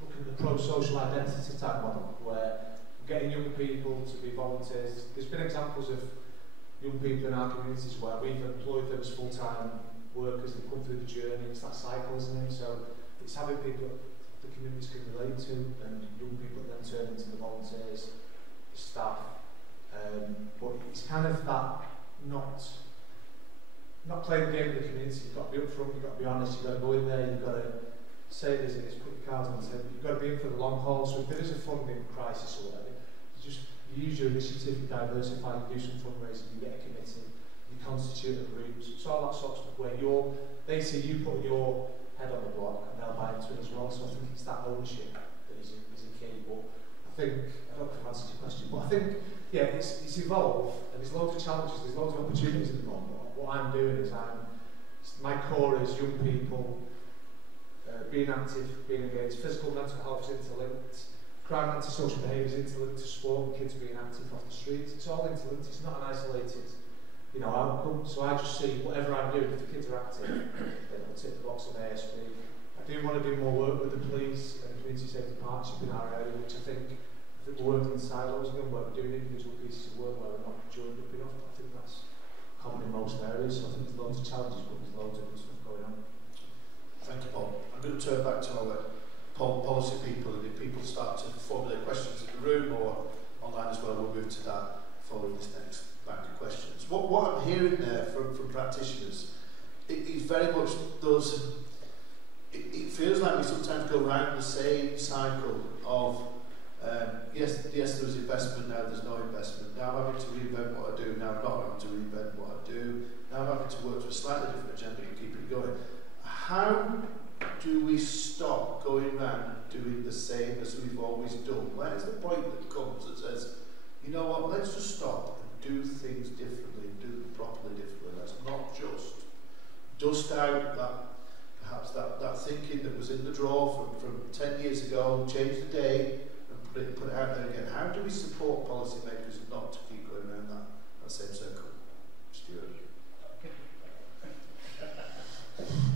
looking at the pro-social identity type model, where we're getting young people to be volunteers. There's been examples of young people in our communities where we've employed them as full-time workers. They've come through the journey. It's that cycle, isn't it? So it's having people that the communities can relate to, and young people then turn into the volunteers, the staff. But it's kind of that not playing the game of the community. You've got to be upfront, you've got to be honest, you've got to go in there, you've got to say it as it is, put your cards on the table. You've got to be in for the long haul. So if there is a funding crisis or whatever, you just use your initiative, you diversify, you do some fundraising, you get a committee, you constitute a group. So it's all that sort of stuff where they see you put your head on the block and they'll buy into it as well. So I think it's that ownership that is a key. But I don't know if I've answered your question, but I think, yeah, it's evolved, and there's loads of challenges, there's loads of opportunities at the moment. What I'm doing is my core is young people being active, being engaged. Physical, mental health is interlinked. Crime and antisocial behaviour is interlinked to sport and kids being active off the streets. It's all interlinked. It's not an isolated, outcome. So I just see whatever I'm doing. If the kids are active, then I'll tick the box on ASB. I do want to do more work with the police and community safety partnership in our area, which I think we're working in silos again, where we're doing individual pieces of work where we're not joined up enough. I think that's common in most areas. So I think there's loads of challenges, but there's loads of good stuff going on. Thank you, Paul. I'm going to turn back to our policy people, and if people start to formulate questions in the room or online as well, we'll move to that following this next bank of questions. What I'm hearing there from practitioners, it very much those. It feels like we sometimes go round the same cycle of yes, there was investment, now there's no investment. Now I'm having to reinvent what I do. Now I'm not having to reinvent what I do. Now I'm having to work to a slightly different agenda and keep it going. How do we stop going round and doing the same as we've always done? Where's the point that comes that says, you know what, let's just stop and do things differently and do them properly differently. Let's not just dust out that thinking that was in the drawer from 10 years ago, change the day and put it out there again. How do we support policymakers not to keep going around that same circle? Stuart.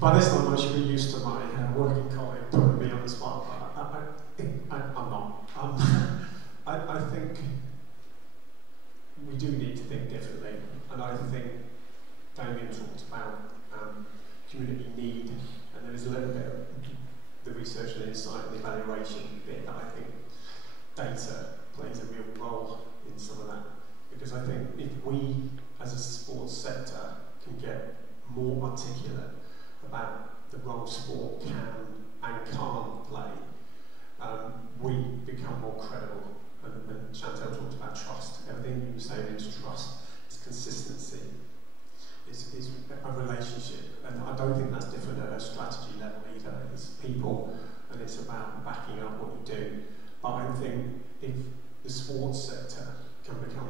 By this time I should be used to my working colleague putting me on the spot. I'm not. I think we do need to think differently, and I think Damien talked about community need, and there is a little bit of the research and insight and the evaluation bit that I think data plays a real role in some of that, because I think if we as a sports sector can get more articulate about the role sport can and can't play, we become more credible. And Chantel talked about trust. Everything you were saying is trust, it's consistency, it's a relationship, and I don't think that's different at a strategy level either. It's people, and it's about backing up what you do. But I think if the sports sector can become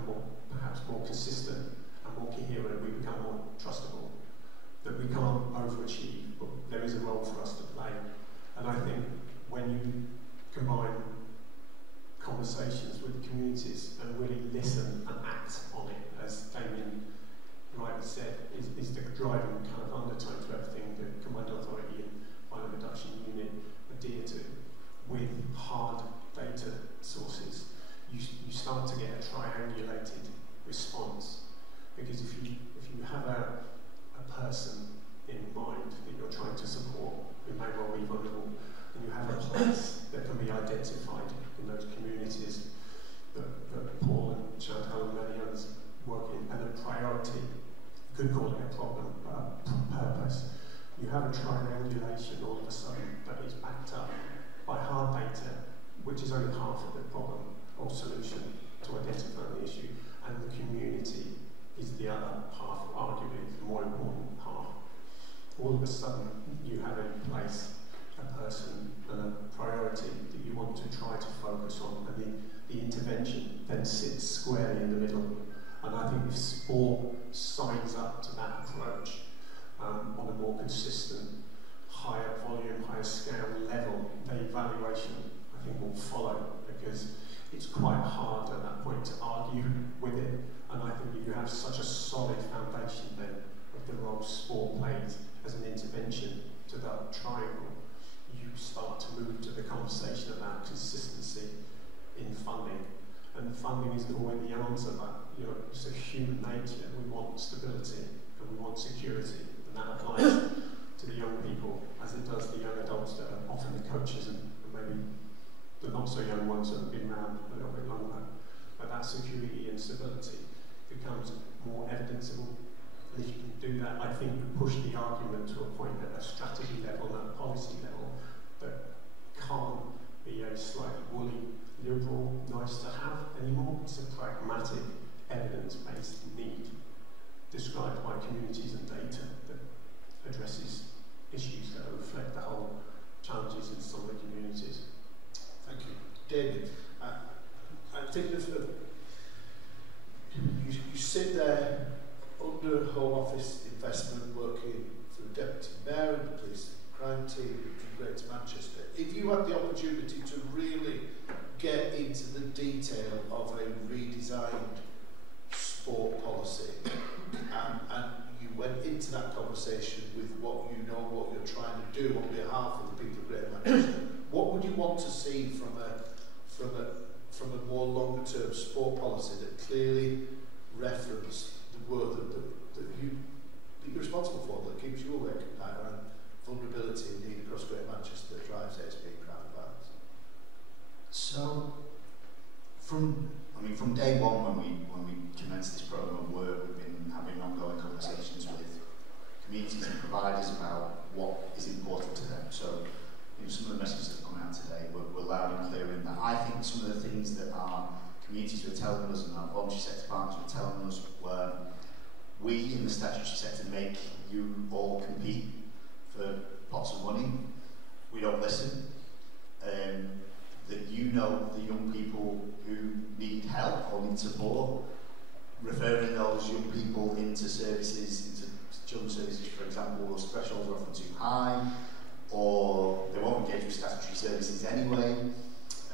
perhaps more consistent and more coherent, we become more trustable, that we can't overachieve, but there is a role for us to play. And I think when you combine conversations with the communities and really listen and act on it, as with hard data sources, you start to get a triangulated response. Because if you have a person in mind that you're trying to support, who may well be vulnerable, and you have a place that can be identified in those communities that Paul and Chantal and many others work in, and a priority, you could call it a problem, but a purpose. You have a triangulation all of a sudden that is backed up by hard data, which is only half of the problem or solution to identifying the issue, and the community is the other half, arguably the more important half. All of a sudden, you have in place a person and a priority that you want to try to focus on, and the intervention then sits squarely in the middle. And I think if sport signs up to that approach on a more consistent, higher volume, higher scale level, the evaluation, I think, will follow, because it's quite hard at that point to argue with it. And I think if you have such a solid foundation then of the role sport plays as an intervention to that triangle, you start to move to the conversation about consistency in funding. And funding isn't always the answer, but it's a human nature. We want stability and we want security, and that applies to the young people as it does the young adults that are often the coaches and maybe the not so young ones that have been around a little bit longer. But that security and stability becomes more evidenceable. And if you can do that, I think you push the argument to a point at a strategy level, at a policy level, that can't be a slightly woolly, liberal, nice to have anymore. It's a pragmatic, evidence-based need described by communities and data that addresses issues that reflect the whole challenges in some of the communities. Thank you. David, I think you sit there under Home Office investment, working for the Deputy Mayor and the Police Crime Team in Greater Manchester. If you had the opportunity to really get into the detail of a redesigned sport policy, and you went into that conversation with what you know, what you're trying to do on behalf of the people of Greater Manchester, what would you want to see from a more longer-term sport policy that clearly referenced the work that you're responsible for, that keeps you awake at night, around vulnerability and need across Greater Manchester that drives ASB crime violence? So, from day one when we commenced this programme of work, we've been having ongoing conversations with communities and providers about what is important to them. So, some of the messages that have come out today were loud and clear in that. I think some of the things that our communities were telling us and our voluntary sector partners were telling us were, we in the statutory sector make you all compete for pots of money. We don't listen. That you know the young people who need help or need support, referring those young people into services, into children's services, for example, those thresholds are often too high, or they won't engage with statutory services anyway.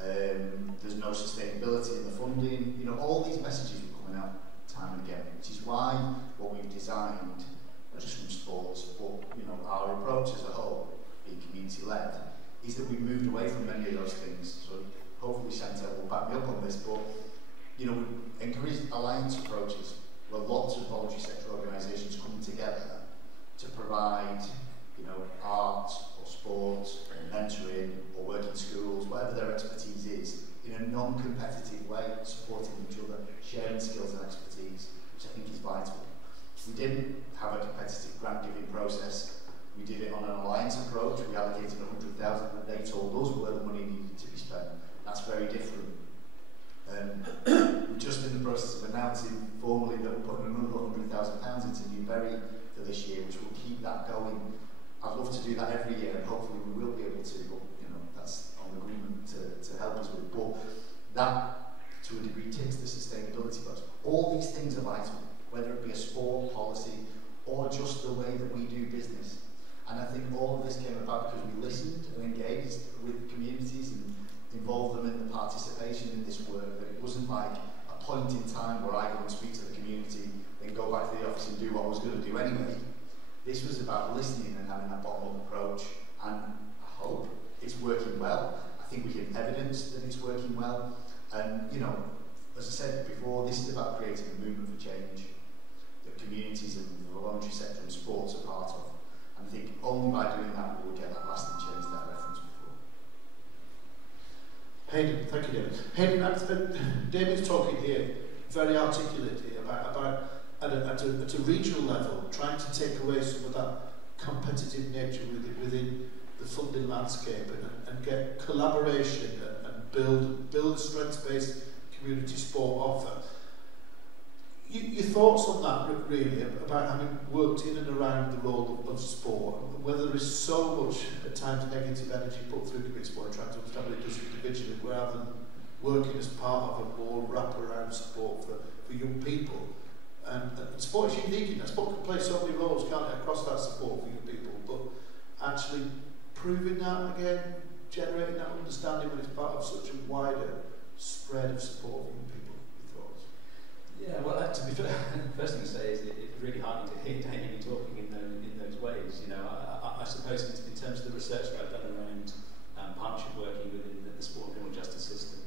There's no sustainability in the funding. All these messages were coming out time and again, which is why what we've designed, not just from sports, but our approach as a whole, being community-led, is that we've moved away from many of those things. So hopefully Chantal will back me up on this, but we encourage alliance approaches where lots of voluntary sector organisations come together to provide art or sport or mentoring or work in schools, whatever their expertise is, in a non-competitive way, supporting each other, sharing skills and expertise, which I think is vital. We didn't have a competitive grant giving process. We did it on an alliance approach. We allocated 100,000 and they told us where the money needed to be spent. That's very different. We're just in the process of announcing formally that we're putting another £100,000 into Newbury for this year, which will keep that going. I'd love to do that every year, and hopefully we will be able to, but that's on agreement to help us with. But that, to a degree, ticks the sustainability box. All these things are vital, whether it be a sport policy or just the way that we do business. And I think all of this came about because we listened and engaged with communities and involved them in the participation in this work. That it wasn't like a point in time where I go and speak to the community, then go back to the office and do what I was going to do anyway. This was about listening and having that bottom-up approach, and I hope it's working well. I think we have evidence that it's working well. And, you know, as I said before, this is about creating a movement for change that communities and the voluntary sector and sports are part of. And I think only by doing that will we get that lasting change that I referenced before. Hayden, thank you, David. Hayden, David's talking here very articulately about at a regional level, trying to take away some of that competitive nature within the funding landscape and get collaboration and build a strengths-based community sport offer. Your thoughts on that, really, about having worked in and around the role of sport, and whether there is so much, at times, negative energy put through community sport, trying to understand what it does individually, rather than working as part of a more wrap-around support for young people. And sport is unique in that. Sport can play so many roles, can't it, across that support for young people, but actually proving that again, generating that understanding when it's part of such a wider spread of support for young people. Your thoughts? Yeah, well, to be fair, the first thing to say is it's really hard to hear Damien talking in those ways. You know, I suppose in terms of the research that I've done around partnership working within the sport and criminal justice system,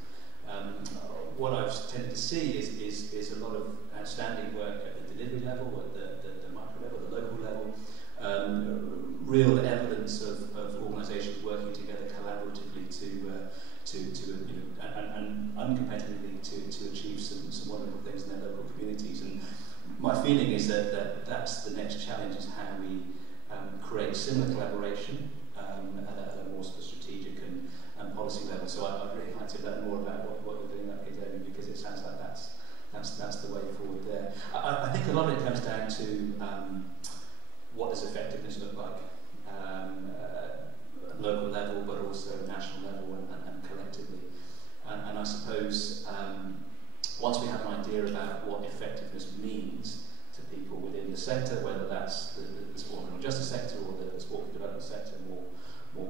what I've tended to see is a lot of outstanding work at the delivery level, at the micro level, the local level, real evidence of organisations working together collaboratively to you know, and uncompetitively to achieve some wonderful things in their local communities. And my feeling is that that's the next challenge, is how we create similar collaboration at a more sort of strategic and policy level. So I'd really like to learn more about what you're doing up here, David, because it sounds like that's the way forward there. I think a lot of it comes down to what does effectiveness look like at local level, but also national level and collectively. And I suppose once we have an idea about what effectiveness means to people within the sector, whether that's the sport and criminal justice sector or the sport and development sector more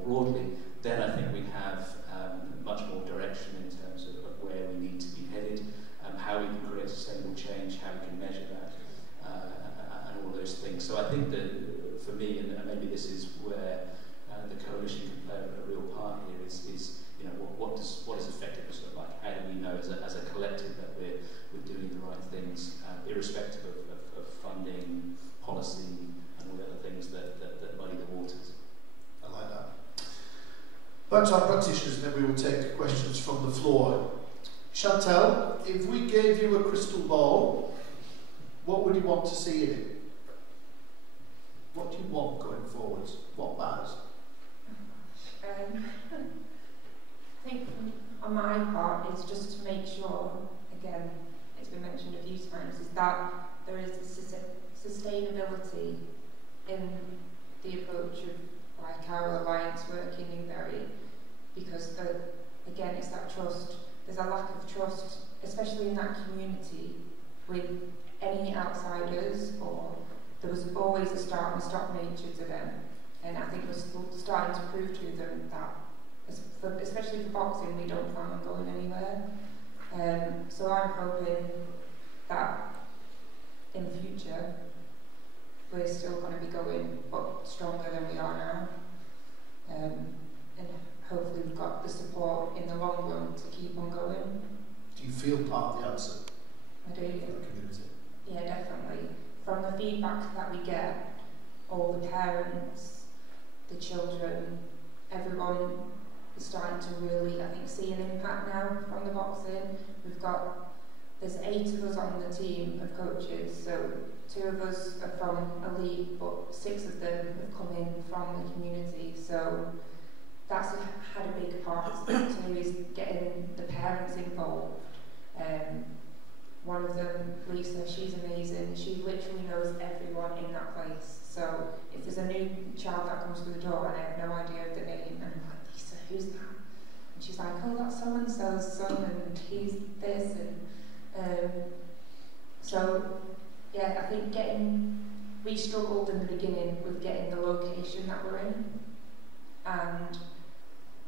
broadly, then I think we have much more direction in terms of where we need to be headed, how we can create sustainable change, how we can measure that, and all those things. So I think that for me, and maybe this is where the coalition can play a real part here, is you know, what does effectiveness look like? How do we know as a collective that we're doing the right things, irrespective of funding, policy, and all the other things that muddy the waters? I like that. Back to our practitioners, and then we will take questions from the floor. Chantal, if we gave you a crystal ball, what would you want to see in it? What do you want going forwards? What matters? I think on my part is just to make sure, again, it's been mentioned a few times, is that there is a sustainability in the approach of like our alliance work in Newbury, because again, it's that trust. There's a lack of trust, especially in that community, with any outsiders, or there was always a start and stop nature to them. And I think we're starting to prove to them that, especially for boxing, we don't plan on going anywhere. So I'm hoping that in the future, we're still going to be going up stronger than we are now. And hopefully we've got the support in the long run to keep on going. Do you feel part of the answer? I do. For the community? Yeah, definitely. From the feedback that we get, all the parents, the children, everyone is starting to really, I think, see an impact now from the boxing. There's 8 of us on the team of coaches, so 2 of us are from elite, but 6 of them have come in from the community. So that's had a big part too, is getting the parents involved. One of them, Lisa, she's amazing. She literally knows everyone in that place. So if there's a new child that comes through the door and I have no idea of the name, and I'm like, Lisa, who's that? And she's like, oh, that's so-and-so's son, and he's this. And so, yeah, I think we struggled in the beginning with getting the location that we're in. And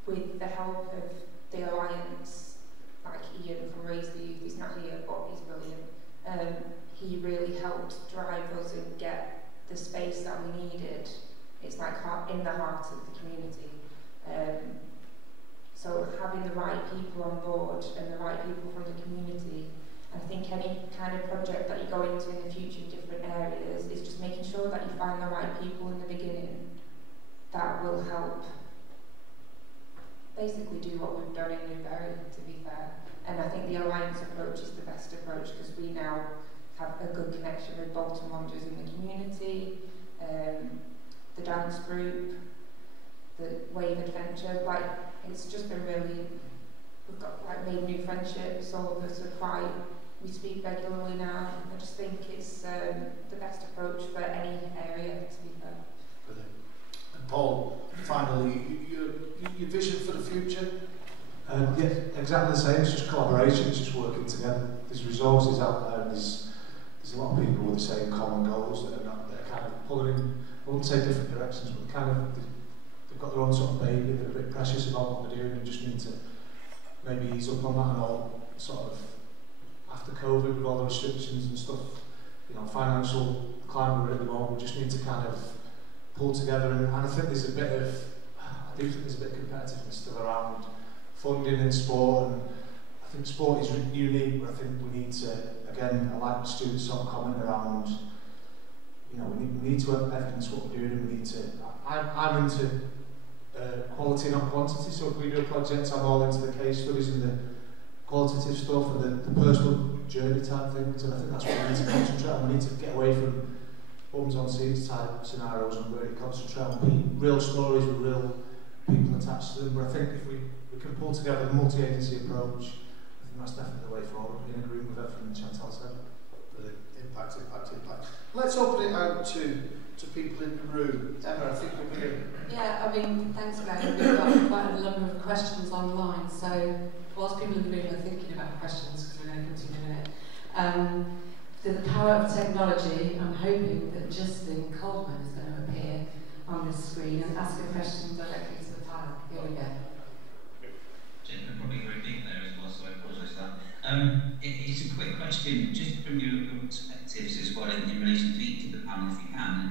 with the help of the Alliance, like Ian from Raise the Youth, he's not here, but he's brilliant. He really helped drive us and get the space that we needed. It's like in the heart of the community. So having the right people on board and the right people from the community. I think any kind of project that you go into in the future in different areas is just making sure that you find the right people in the beginning that will help basically do what we've done in Newbury, to be fair. And I think the alliance approach is the best approach because we now have a good connection with Bolton Wanderers in the community, the dance group, the Wave Adventure. Like, it's just been really, we've got like made new friendships. All of us are quite, we speak regularly now. I just think it's the best approach for any area, to be fair. Brilliant. And Paul, finally, your vision for the future? Yeah, exactly the same. It's just collaboration. It's just working together. There's resources out there, and there's a lot of people with the same common goals that are kind of pulling in, I wouldn't say different directions, but they've got their own sort of baby. They're a bit precious about what they're doing and just need to maybe ease up on that, and all sort of after COVID with all the restrictions and stuff, you know, financial climate we're in at the moment, we just need to kind of pull together, and I think there's a bit of, I do think there's a bit of competitiveness still around funding in sport, and I think sport is unique, but I think we need to, again, I like the students' sort of comment around, you know, we need to evidence what we're doing, and we need to, I'm into quality not quantity, so if we do a project, I'm all into the case studies and the qualitative stuff and the personal journey type things, and I think that's what we need to concentrate on. We need to get away from bums on seats type scenarios and really concentrate on real stories with real people attached to them. But I think if we can pull together a multi-agency approach, I think that's definitely the way forward, in agreement with everything Chantal said. Brilliant. Impact. Let's open it out to people in the room. Emma, I think we're going to... Yeah, I mean, thanks, Graham. We've got quite a number of questions online, so whilst people in the room are thinking about questions, because we're going to continue in a minute, the power of technology, I'm hoping that Justin Coleman is going to appear on this screen and ask a question directly to the panel. Here we go. I'm probably very deep there as well, so I apologise for that. It's a quick question, just from your perspectives as well in relation to each of the panel, if you can.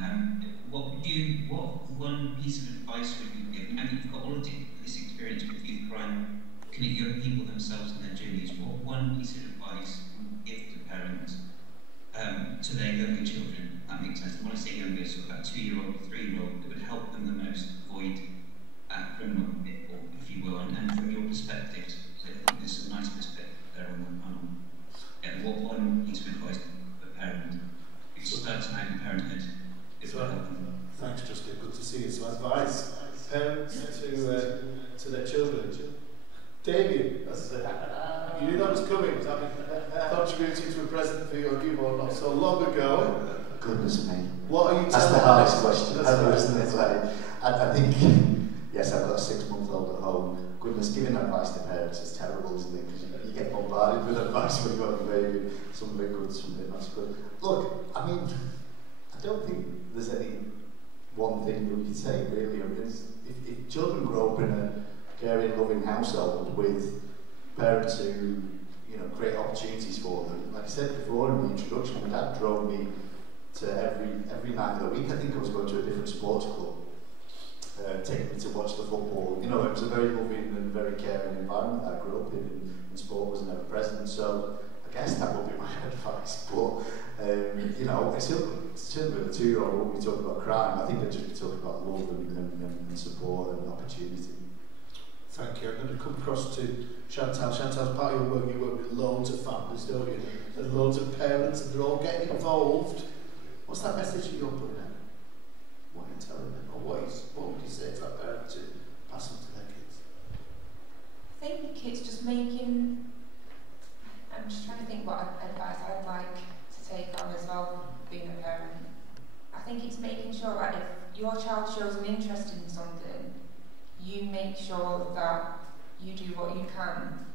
What one piece of advice would you give? Now you've got all of this experience with youth crime, looking at young people themselves and their journeys. What one piece of advice would you give to parents to their younger children? That makes sense. And when I say younger, so that 2-year-old, 3-year-old, that would help them the most avoid criminal pitfall, if you will, and from your perspective, so I think this is a nice perspective there on the panel. Yeah, what one piece of advice for a parent who starts out in parenthood is what help them? Thanks, Justin. Good to see you. So advice parents to their children. Damien, you knew that was coming. Contributing to a present for your newborn not so long ago. Goodness me. What are you telling That's the hardest question, That's isn't it? Like, I think, yes, I've got a 6-month-old at home. Goodness, giving advice to parents is terrible, isn't it? Because you get bombarded with advice when you've got a baby. Some of it good, some of it not so good. Look, I mean, I don't think there's any one thing that we could say, really. I mean, if children grow up in a caring, loving household with parents who, you know, create opportunities for them, like I said before in the introduction, my dad drove me to every night of the week. I think I was going to a different sports club, taking me to watch the football. You know, it was a very loving and very caring environment that I grew up in, and sport was never present. So I guess that would be my advice. But you know, it's children with a 2-year-old won't be talking about crime. I think they'd just be talking about love and support and opportunity. Thank you. I'm going to come across to Chantal. Chantal's part of your work, you work with loads of families, don't you? And loads of parents, and they're all getting involved. What's that message that you're putting out? What are you telling them? Or what would you say to that parent to pass on to their kids? I think it's just making, I'm just trying to think what advice I'd like to take on as well, being a parent. I think it's making sure that if your child shows an interest in something, you make sure that you do what you can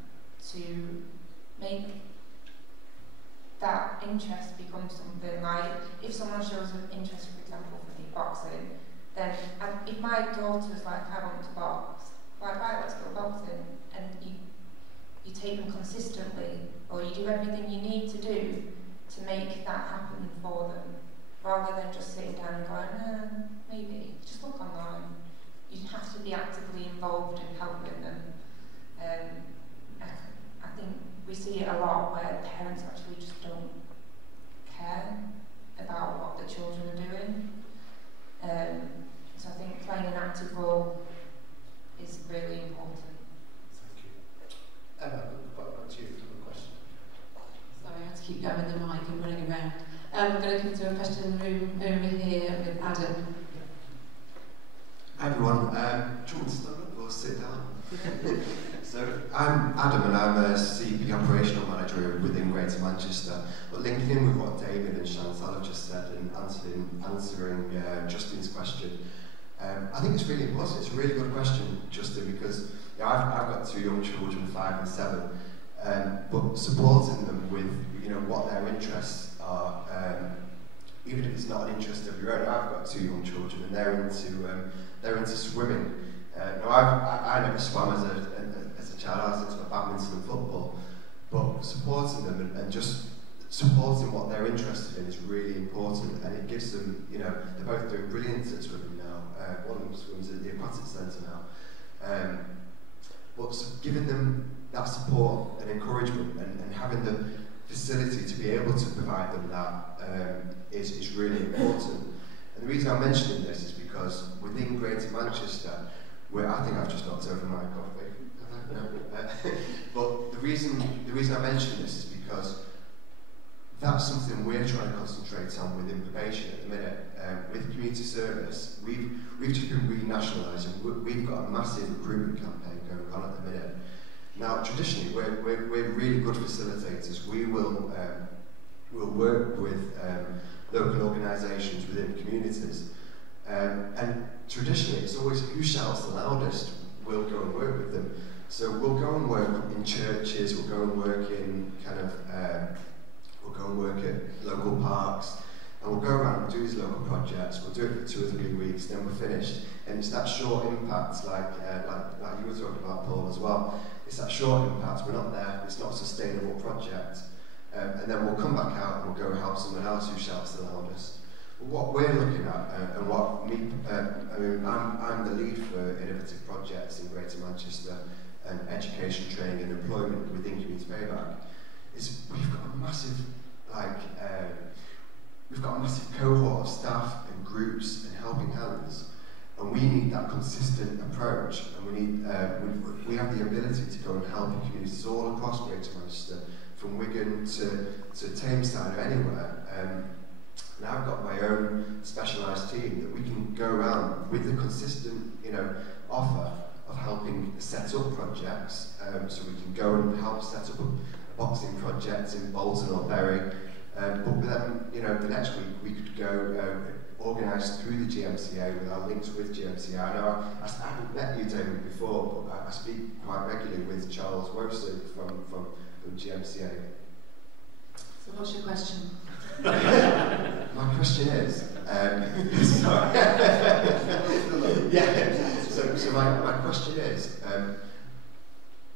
to make that interest become something. Like, if someone shows an interest, for example, for me, boxing, then if my daughter's like, I want to box, like, right, let's go boxing, and you take them consistently, or you do everything you need to do to make that happen for them, rather than just sitting down and going, maybe, just look online. You have to be actively involved in helping them. lot where parents actually just don't care about what the children are doing. So I think playing an active role is really important. Thank you. Emma, back to you for the question. Sorry, I have to keep going with the mic and running around. I'm going to come to a question in the room over here with Adam. Hi everyone, do you want to stand up or sit down? So I'm Adam and I'm a CP Operational Manager within Greater Manchester. But linking in with what David and Chantal have just said and answering Justin's question, I think it's really important. It's a really good question, Justin, because I've got 2 young children, 5 and 7, but supporting them with what their interests are, even if it's not an interest of your own. I've got 2 young children and they're into swimming. Now I never swam as a child. I was into badminton and football, but supporting them and just supporting what they're interested in is really important, and it gives them, they're both doing brilliant at swimming now. One of them swims at the aquatic centre now, but giving them that support and encouragement and having the facility to be able to provide them that is really important. And the reason I'm mentioning this is because within Greater Manchester, I think I've just knocked over my coffee. No. But the reason I mention this is because that's something we're trying to concentrate on within probation at the minute. With community service, we've just been renationalising. We've got a massive recruitment campaign going on at the minute. Now, traditionally, we're really good facilitators. We will we'll work with local organisations within communities. And traditionally, it's always who shouts the loudest, we'll go and work with them. So we'll go and work in churches, we'll go and work in we'll go and work at local parks, and we'll go around and do these local projects. We'll do it for 2 or 3 weeks, then we're finished. And it's that short impact, like you were talking about, Paul, as well. It's that short impact, we're not there, it's not a sustainable project. And then we'll come back out and we'll go help someone else who shouts the loudest. What we're looking at, and what I'm the lead for innovative projects in Greater Manchester and education, training and employment within Community Payback, is we've got a massive cohort of staff and groups and helping hands, and we need that consistent approach, and we have the ability to go and help in communities all across Greater Manchester, from Wigan to Tameside or anywhere. And I've got my own specialised team that we can go around with a consistent, offer of helping set up projects. So we can go and help set up a boxing project in Bolton or Bury. But then, the next week we could go organised through the GMCA with our links with GMCA. I know I haven't met you, David, before, but I speak quite regularly with Charles Wosu from GMCA. So what's your question? My question is, sorry. Yeah. So my question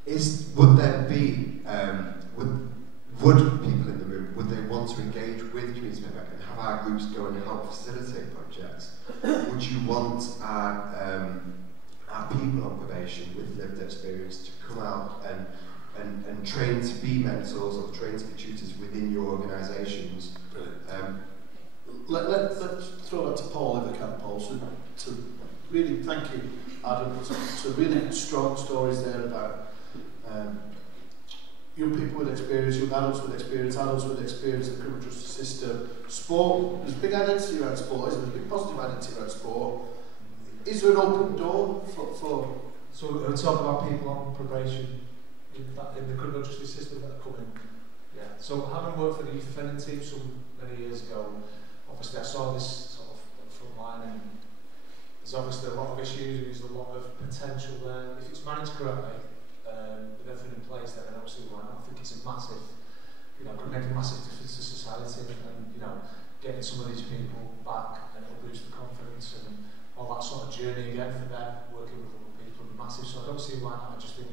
is would there be would people in the room, would they want to engage with Community Payback and have our groups go and help facilitate projects? Would you want our people on probation with lived experience to come out and train to be mentors or train to be tutors within your organisations? Let's throw that to Paul if we can, Paul. So to really thank you, Adam. So really strong stories there about young people with experience, young adults with experience in the criminal justice system. Sport, there's a big identity around sport, isn't there? There's a big positive identity around sport. Is there an open door for So we're talking about people on probation in the criminal justice system that are coming. Yeah. So having worked for the youth offending team many years ago, obviously I saw this sort of front line, and there's obviously a lot of issues, there's a lot of potential there. If it's managed correctly, with everything in place, then obviously why not? I think it's a massive, could make a massive difference to society, and getting some of these people back, and it'll boost the confidence and all that sort of journey again for them, working with other people will be massive. So I don't see why not. I just think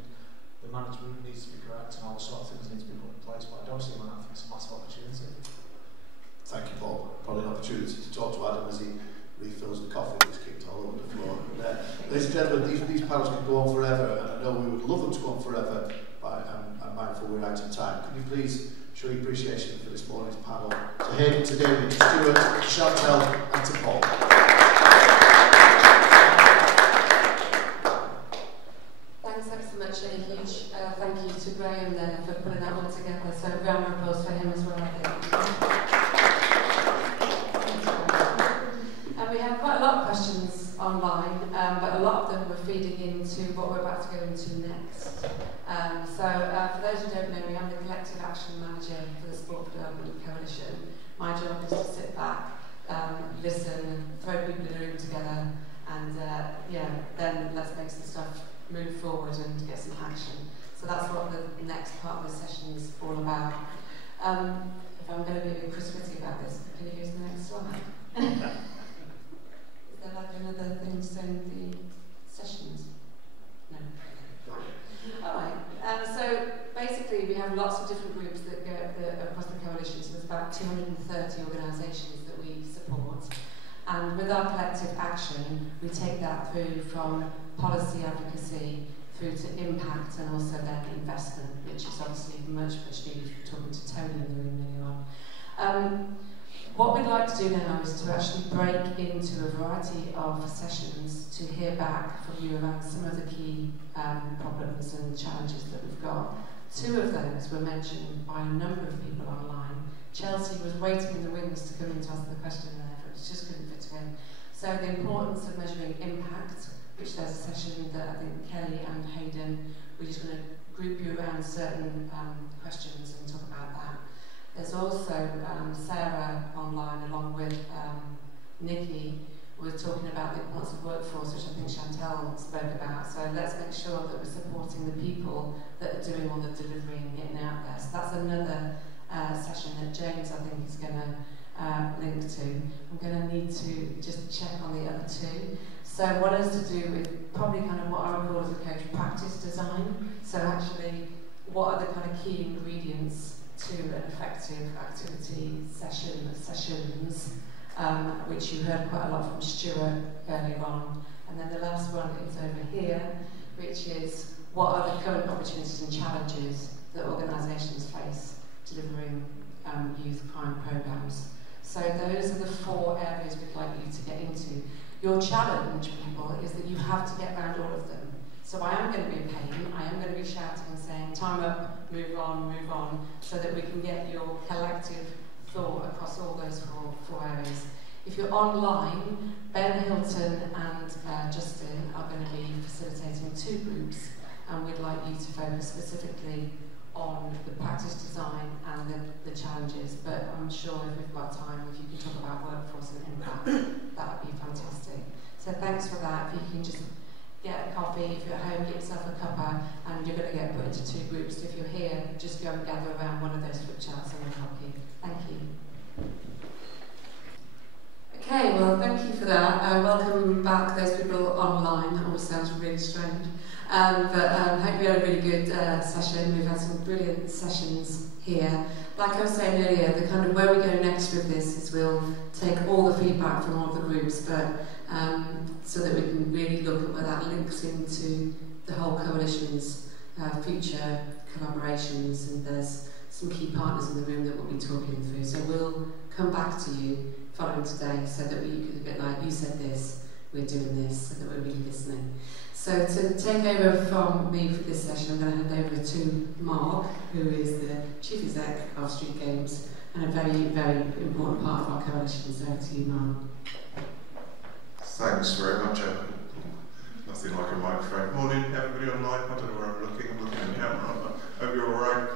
the management needs to be correct and all sort of things need to be put in place, but I don't see why not. I think it's a massive opportunity. Thank you, Paul. Probably an opportunity to talk to Adam as he refills the coffee that's kicked all over the floor. Ladies and gentlemen, these panels can go on forever, and I know we would love them to go on forever, but I'm mindful mindful we're out of time. Can you please show your appreciation for this morning's panel? To Hayden, to David, to Stuart, to Chantel and to Paul. Thanks ever so much, and a huge thank you to Graham there for putting that all together. So round of applause for him as well, I think. And we have quite a lot of questions online, but a lot of them were feeding into what we're about to go into next. For those who don't know me, I'm the Collective Action Manager for the Sport for Development Coalition. My job is to sit back, listen, throw people in the room together, and then let's make some stuff move forward and get some action. So that's what the next part of the session is all about. If I'm going to be a bit Chris Whitty about this, can you go to the next slide? Is there like another thing saying the sessions? No. Alright, so basically we have lots of different groups that go across the coalition, so there's about 230 organisations that we support. And with our collective action, we take that through from policy advocacy through to impact and also then investment, which is obviously much needed. We're talking to Tony in the room later on. What we'd like to do now is to actually break into a variety of sessions to hear back from you around some of the key problems and challenges that we've got. Two of those were mentioned by a number of people online. Chelsea was waiting in the wings to come in to ask the question there, but she just couldn't fit in. So the importance of measuring impact, which there's a session that I think Kelly and Hayden, we're just going to group you around certain questions and talk about that. There's also Sarah online along with Nikki. We're talking about the importance of workforce, which I think Chantel spoke about. So let's make sure that we're supporting the people that are doing all the delivery and getting out there. So that's another session that James, I think, is going to link to. I'm going to need to just check on the other two. So one is to do with probably kind of what I would call as a coach practice design. So actually, what are the kind of key ingredients to an effective activity sessions, which you heard quite a lot from Stuart earlier on. And then the last one is over here, which is what are the current opportunities and challenges that organisations face delivering youth crime programmes. So those are the 4 areas we'd like you to get into. Your challenge, people, is that you have to get around all of them. So I am going to be a pain, I am going to be shouting and saying, time up, move on, so that we can get your collective thought across all those 4 areas. If you're online, Ben Hilton and Justin are going to be facilitating 2 groups, and we'd like you to focus specifically on the practice design and the challenges, but I'm sure if we've got time, if you can talk about workforce and impact, that would be fantastic. So thanks for that. If you can just get a coffee, if you're at home, get yourself a cuppa, and you're going to get put into 2 groups. If you're here, just go and gather around one of those flip charts and we'll help you. Thank you. Okay, well, thank you for that. Welcome back those people online. That always sounds really strange. But I hope you had a really good session. We've had some brilliant sessions here. Like I was saying earlier, the kind of where we go next with this is we'll take all the feedback from all the groups, but so that we can really look at where that links into the whole coalition's future collaborations, and there's some key partners in the room that we'll be talking through. So we'll come back to you following today so that we could, a bit like, you said this, we're doing this, so that we're really listening. So to take over from me for this session, I'm going to hand over to Mark, who is the Chief Exec of Street Games, and a very, very important part of our coalition. So to you, Mark. Thanks very much, Emma. Nothing like a microphone. Morning, everybody online. I don't know where I'm looking at the camera. I hope you're alright.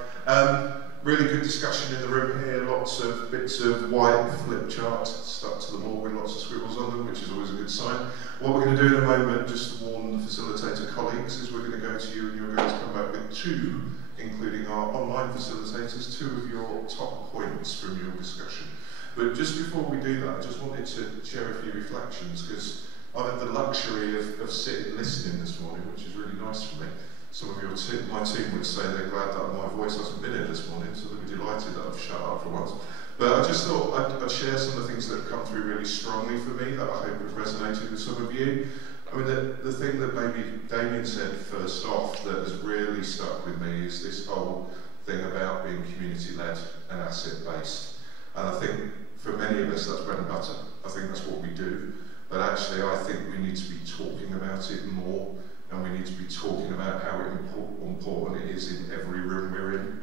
Really good discussion in the room here. Lots of bits of white flip charts stuck to the wall with lots of scribbles on them, which is always a good sign. What we're going to do in a moment, just to warn the facilitator colleagues, is we're going to go to you and you're going to come back with 2, including our online facilitators, 2 of your top points from your discussion. But just before we do that, I just wanted to share a few reflections, because I've had the luxury of sitting listening this morning, which is really nice for me. Some of my team would say they're glad that my voice hasn't been here this morning, so they'll be delighted that I've shut up for once. But I just thought I'd share some of the things that have come through really strongly for me that I hope have resonated with some of you. I mean, the thing that maybe Damien said first off that has really stuck with me is this whole thing about being community-led and asset-based. And I think for many of us that's bread and butter. I think that's what we do. But actually I think we need to be talking about it more, and we need to be talking about how important it is in every room we're in.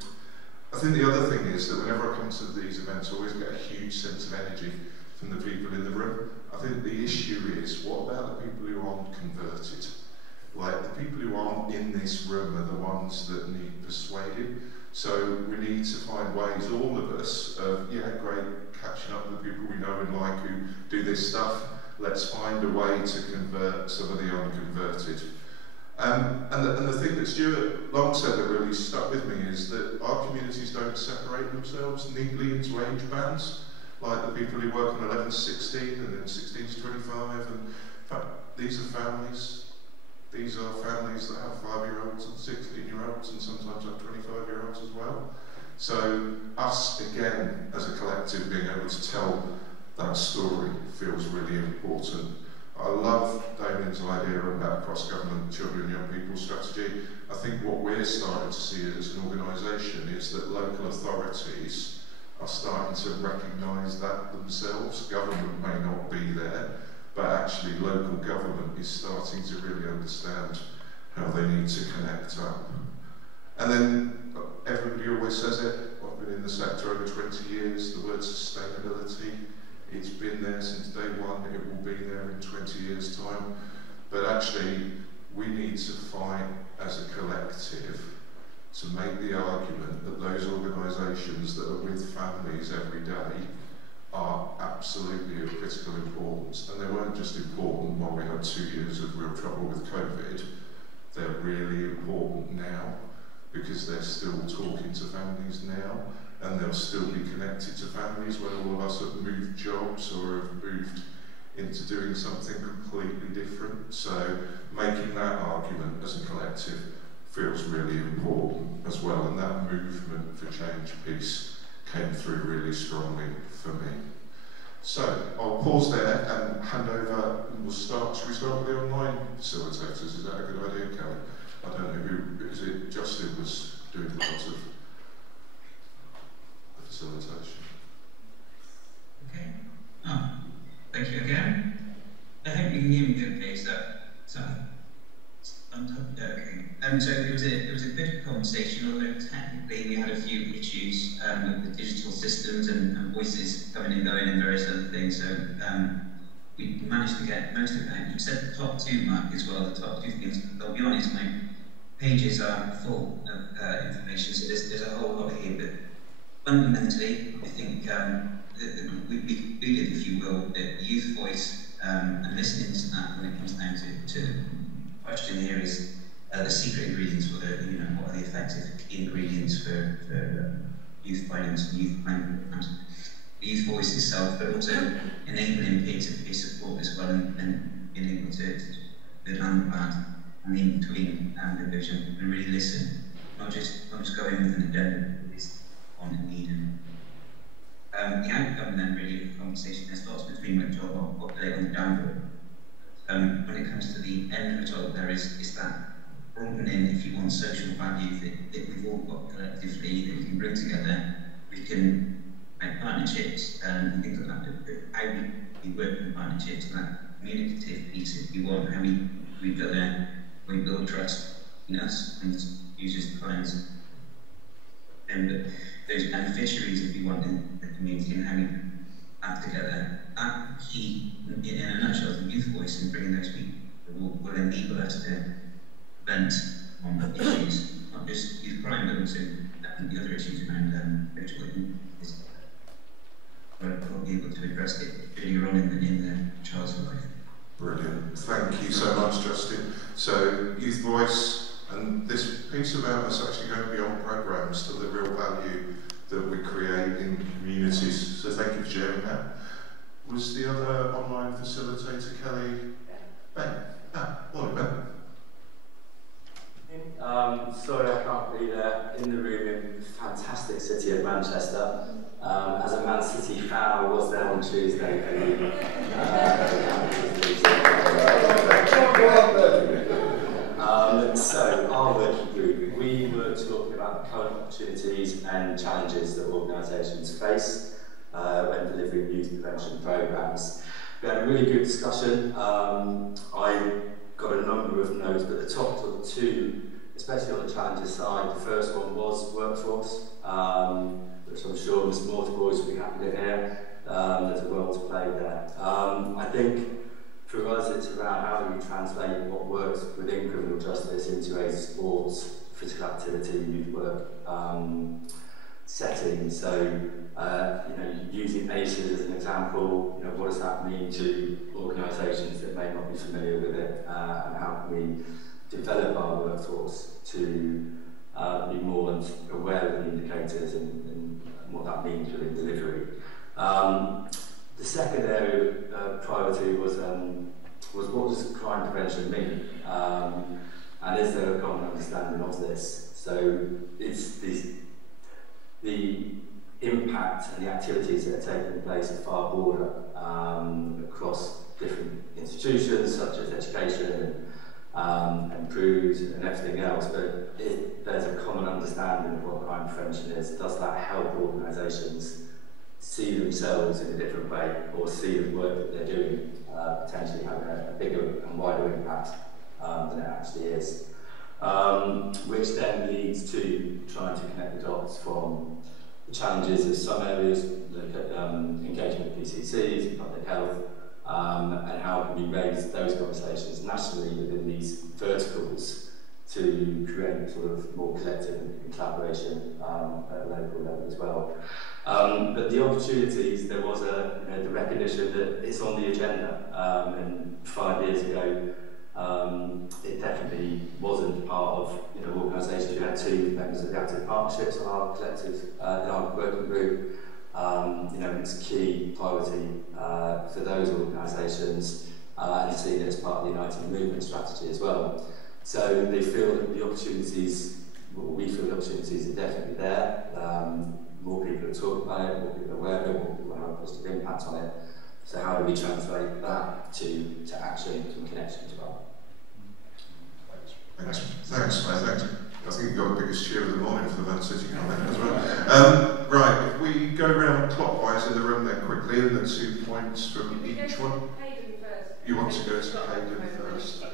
I think the other thing is that whenever I come to these events, I always get a huge sense of energy from the people in the room. I think the issue is, what about the people who aren't converted? Like, the people who aren't in this room are the ones that need persuading. So we need to find ways, all of us, of, yeah, great, catching up with the people we know and like who do this stuff. Let's find a way to convert some of the unconverted. And the thing that Stuart Long said that really stuck with me is that our communities don't separate themselves neatly into age bands, like the people who work on 11 to 16 and then 16 to 25. And in fact, these are families. These are families that have 5-year-olds and 16-year-olds and sometimes have 25-year-olds as well. So us, again, as a collective, being able to tell that story feels really important. I love Damien's idea about cross-government children and young people strategy. I think what we're starting to see as an organisation is that local authorities are starting to recognise that themselves. Government may not be there, but actually local government is starting to really understand how they need to connect up. And then everybody always says it, I've been in the sector over 20 years, the word sustainability. It's been there since day one, it will be there in 20 years' time. But actually, we need to fight as a collective to make the argument that those organisations that are with families every day are absolutely of critical importance. And they weren't just important while we had 2 years of real trouble with COVID, they're really important now because they're still talking to families now. And they'll still be connected to families when all of us have moved jobs or have moved into doing something completely different. So making that argument as a collective feels really important as well. And that movement for change piece came through really strongly for me. So I'll pause there and hand over, and we'll start. Should we start with the online facilitators? Is that a good idea, Kelly? I don't know who, is it Justin was doing lots of facilitation. Okay. Oh, thank you again. I hope you can hear me okay. So it was a good conversation, although technically we had a few issues with the digital systems and voices coming and going and various other things. So we managed to get most of it out. You said the top two, Mark, as well, the top two things. I'll be honest, my pages are full of information, so there's a whole lot here, but fundamentally, I think we concluded, if you will, that youth voice and listening to that when it comes down to the question here is the secret ingredients for the, what are the effective key ingredients for youth finance and youth planning programs. The youth voice itself, but also enabling peer-to-peer support as well, and being able to land that and in between the vision and really listen, not just go in with an agenda, but on a need. The outcome then really of the conversation, there's lots between which I'll populate on the downward. When it comes to the end result, there is that broadening, if you want, social value that we've all got collectively that we can bring together. We can make partnerships and things like that, but how we work in partnerships, that communicative piece, if you want, how we build trust in us and users, clients, and those beneficiaries, if you want, in the community, and how we act together. That key, in a nutshell, the youth voice and bringing those people will enable us to vent on issues, not just youth crime, but also the other issues around virtual is we'll be able to address it earlier on in the child's life. Brilliant. Thank you so much, Justin. So, youth voice, and this piece about us actually going beyond programmes to the real value that we create in communities. So thank you for sharing that. Was the other online facilitator, Kelly? Ben? Morning, Ben. Sorry I can't be there in the room in the fantastic city of Manchester. As a Man City fan, I was there on Tuesday. So our working group, we we were talking about the current opportunities and challenges that organisations face when delivering youth prevention programmes. We had a really good discussion. I got a number of notes, but the top sort of two, especially on the challenges side, the first one was workforce, which I'm sure Mr. Mortiboys will be happy to hear. There's a role to play there. I think for us it's about how do we translate what works within criminal justice into a sports, physical activity, youth work setting. So, you know, using ACEs as an example, you know, what does that mean to organisations that may not be familiar with it, and how can we develop our workforce to be more aware of the indicators and what that means within delivery. The second area of priority was what does crime prevention mean, and is there a common understanding of this? So it's the impact and the activities that are taking place are far broader across different institutions such as education and PRUs and everything else, but if there's a common understanding of what crime prevention is, does that help organisations see themselves in a different way, or see the work that they're doing potentially having a bigger and wider impact than it actually is? Which then leads to trying to connect the dots from the challenges of some areas, like engagement with PCCs and public health, and how can we raise those conversations nationally within these verticals to create sort of more collective and collaboration at a local level as well. But the opportunities, there was the recognition that it's on the agenda, and 5 years ago it definitely wasn't part of organisations. We had 2 members of the Active Partnerships on our collective, in our working group. It's a key priority for those organisations, and seen it as part of the United Movement strategy as well. So they feel that the opportunities, we feel the opportunities are definitely there. More people are talking about it, more people are aware of it, more people have a positive impact on it. So how do we translate that to action and connection as well? Thanks, mate. Thanks. I think you got the biggest cheer of the morning for the Man City comment as well. Right, if we go round clockwise in the room then quickly, and then 2 points from each one. You want to go to Hayden first?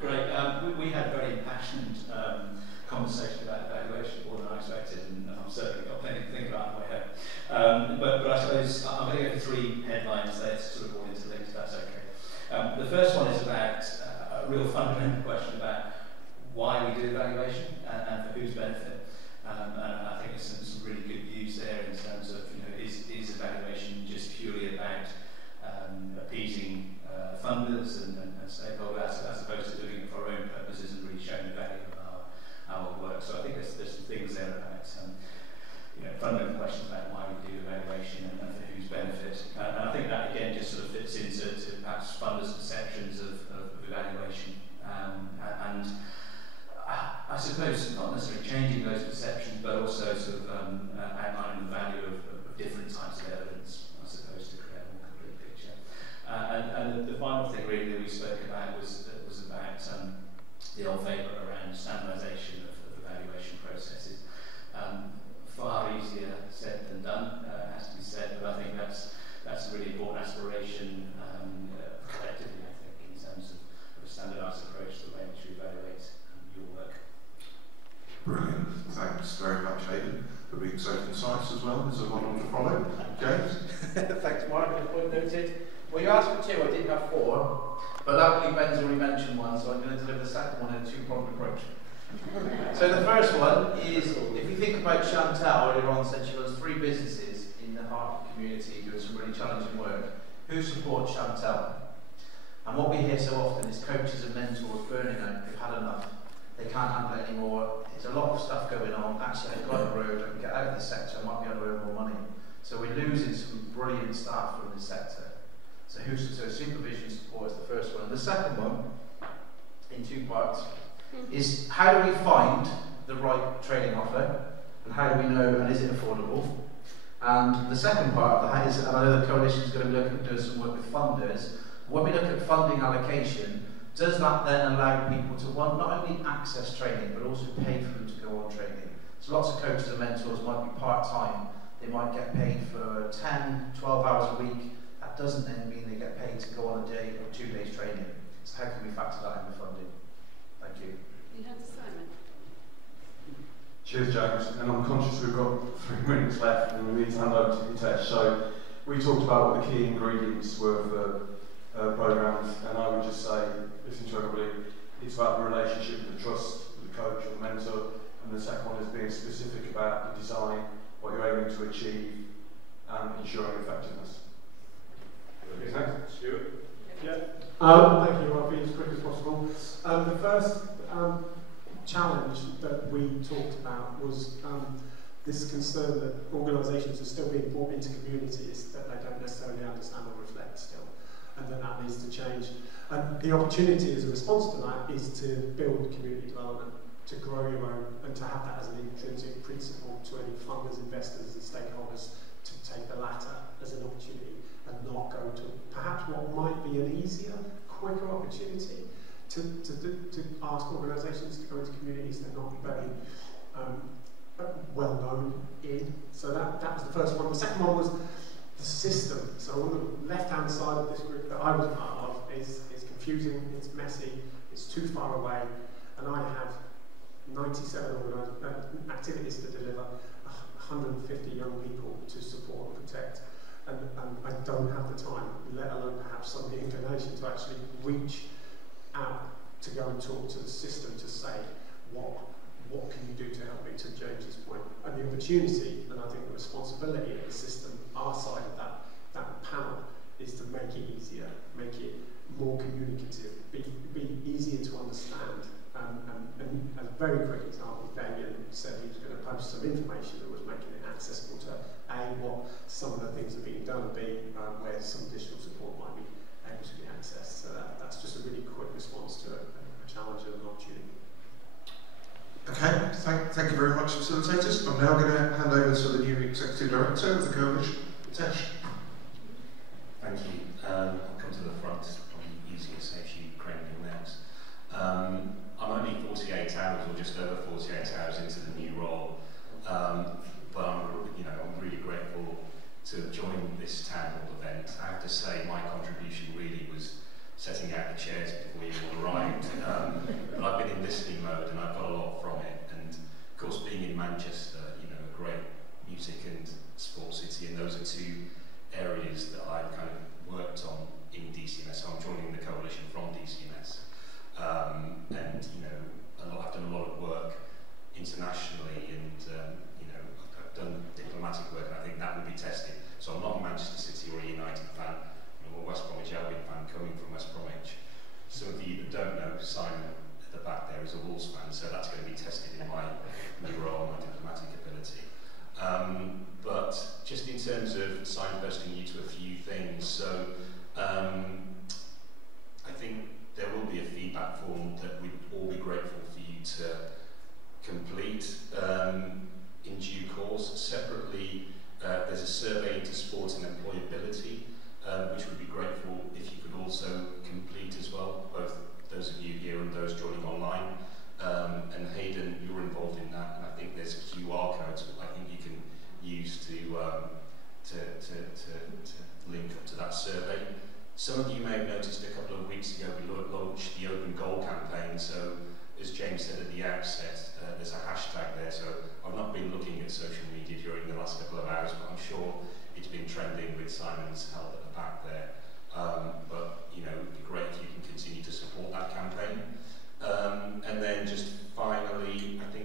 Great. We had a very impassioned conversation about evaluation more than I expected, and I've certainly got plenty to think about on the way home. But I suppose I'm going to go for 3 headlines there to sort of all interlinked, if that's okay. The first one is about a real fundamental question about why we do evaluation and for whose benefit. And I think there's some really good views there in terms of, is evaluation just purely about appeasing funders and stakeholders as opposed to doing it for our own purposes and really showing the value of our work. So I think there's some things there about fundamental questions about why we do evaluation and for whose benefit. And I think that again just sort of fits into perhaps funders' perceptions of evaluation. And I suppose not necessarily changing those perceptions, but also sort of outlining the value of different types of evidence, I suppose, to create a more complete picture. And the final thing really that we spoke about was about the old favourite around standardisation of evaluation processes. Far easier said than done, has to be said, but I think that's a really important aspiration collectively, I think, in terms of a standardised approach to the way in which we evaluate your work. Brilliant. Thanks very much, Hayden, for being so concise as well. There's a model to follow. James? Thanks, Mark. Good point noted. Well, you asked for 2, I did have 4, but luckily Ben's already mentioned one, so I'm going to deliver the second one in a 2-pronged approach. So the first one is, if you think about Chantal earlier on, said she runs 3 businesses in the heart of the community doing some really challenging work. Who supports Chantal? And what we hear so often is coaches and mentors burning out, they've had enough, they can't handle it anymore, there's a lot of stuff going on, actually I've got a road, I can get out of the sector, I might be able to earn more money. So we're losing some brilliant staff from this sector. So supervision support is the first one. And the second one, in 2 parts, is how do we find the right training offer, and how do we know, and is it affordable? And the second part of that is, and I know the coalition is going to be looking at doing some work with funders, when we look at funding allocation, Does that then allow people to want not only access training but also pay for them to go on training? So lots of coaches and mentors might be part-time. They might get paid for 10, 12 hours a week. That doesn't then mean they get paid to go on a day or 2 days training. So how can we factor that in the funding? Thank you. You had Simon. Cheers, James. And I'm conscious we've got 3 minutes left and we need to hand over to Hitesh. So we talked about what the key ingredients were for programmes, and I would just say, listen to everybody, it's about the relationship, the trust with the coach or the mentor, and the second one is being specific about the design, what you're aiming to achieve, and ensuring effectiveness. Thanks. Stuart? Yeah. Thank you. I'll be as quick as possible. The first challenge that we talked about was this concern that organisations are still being brought into communities that they don't necessarily understand or reflect still, and that needs to change. And the opportunity as a response to that is to build community development, to grow your own, and to have that as an intrinsic principle to any funders, investors and stakeholders, to take the latter as an opportunity and not go to perhaps what might be an easier, quicker opportunity to ask organisations to go into communities they're not very well known in. So that was the first one. The second one was the system. So on the left-hand side of this group that I was part of is confusing, it's messy, it's too far away, and I have 97 activities to deliver, 150 young people to support and protect, and I don't have the time, let alone perhaps some of the inclination to actually reach out to go and talk to the system to say, what can you do to help me, to James's point. And the opportunity, and I think the responsibility of the system, our side of that panel, is to make it easier, make it more communicative, be easier to understand. And a very quick example, Damien said he was going to post some information that was making it accessible to A, what some of the things are being done, B, where some additional support might be able to be accessed. So that's just a really quick response to a challenge and an opportunity. Okay, thank you very much, facilitators. I'm now going to hand over to the new Executive Director of the Coalition, Hitesh. Thank you. I'll come to the front, probably easier, saves you craning your nails. I'm only 48 hours or just over 48 hours into the new role, but I'm really grateful to have joined this town hall event. I have to say my contribution really was setting out the chairs before you all arrived. But I've been in listening mode and I've got a lot from it. And of course, being in Manchester, a great music and sports city, and those are 2 areas that I've kind of worked on in DCMS. So I'm joining the coalition from DCMS. I've done a lot of work internationally, and I've done diplomatic work, and I think that will be tested. So I'm not a Manchester City or a United fan. I'm a West Bromwich Albion fan coming from West Bromwich. Some of you that don't know, Simon at the back there is a Wolves fan, so that's going to be tested in my new role, my diplomatic ability. But just in terms of signposting you to a few things, so I think there will be a feedback form that we'd all be grateful for you to complete in due course. Separately, there's a survey into sport and employability, which would be grateful if you could also complete as well, both those of you here and those joining online. And Hayden, you're involved in that, and I think there's QR codes that I think you can use to link up to that survey. Some of you may have noticed a couple of weeks ago we launched the Open Goal campaign, so as James said at the outset, there's a hashtag there, so I've not been looking at social media during the last couple of hours, but I'm sure it's been trending with Simon's help at the back there. But it'd be great if you can continue to support that campaign. And then just finally, I think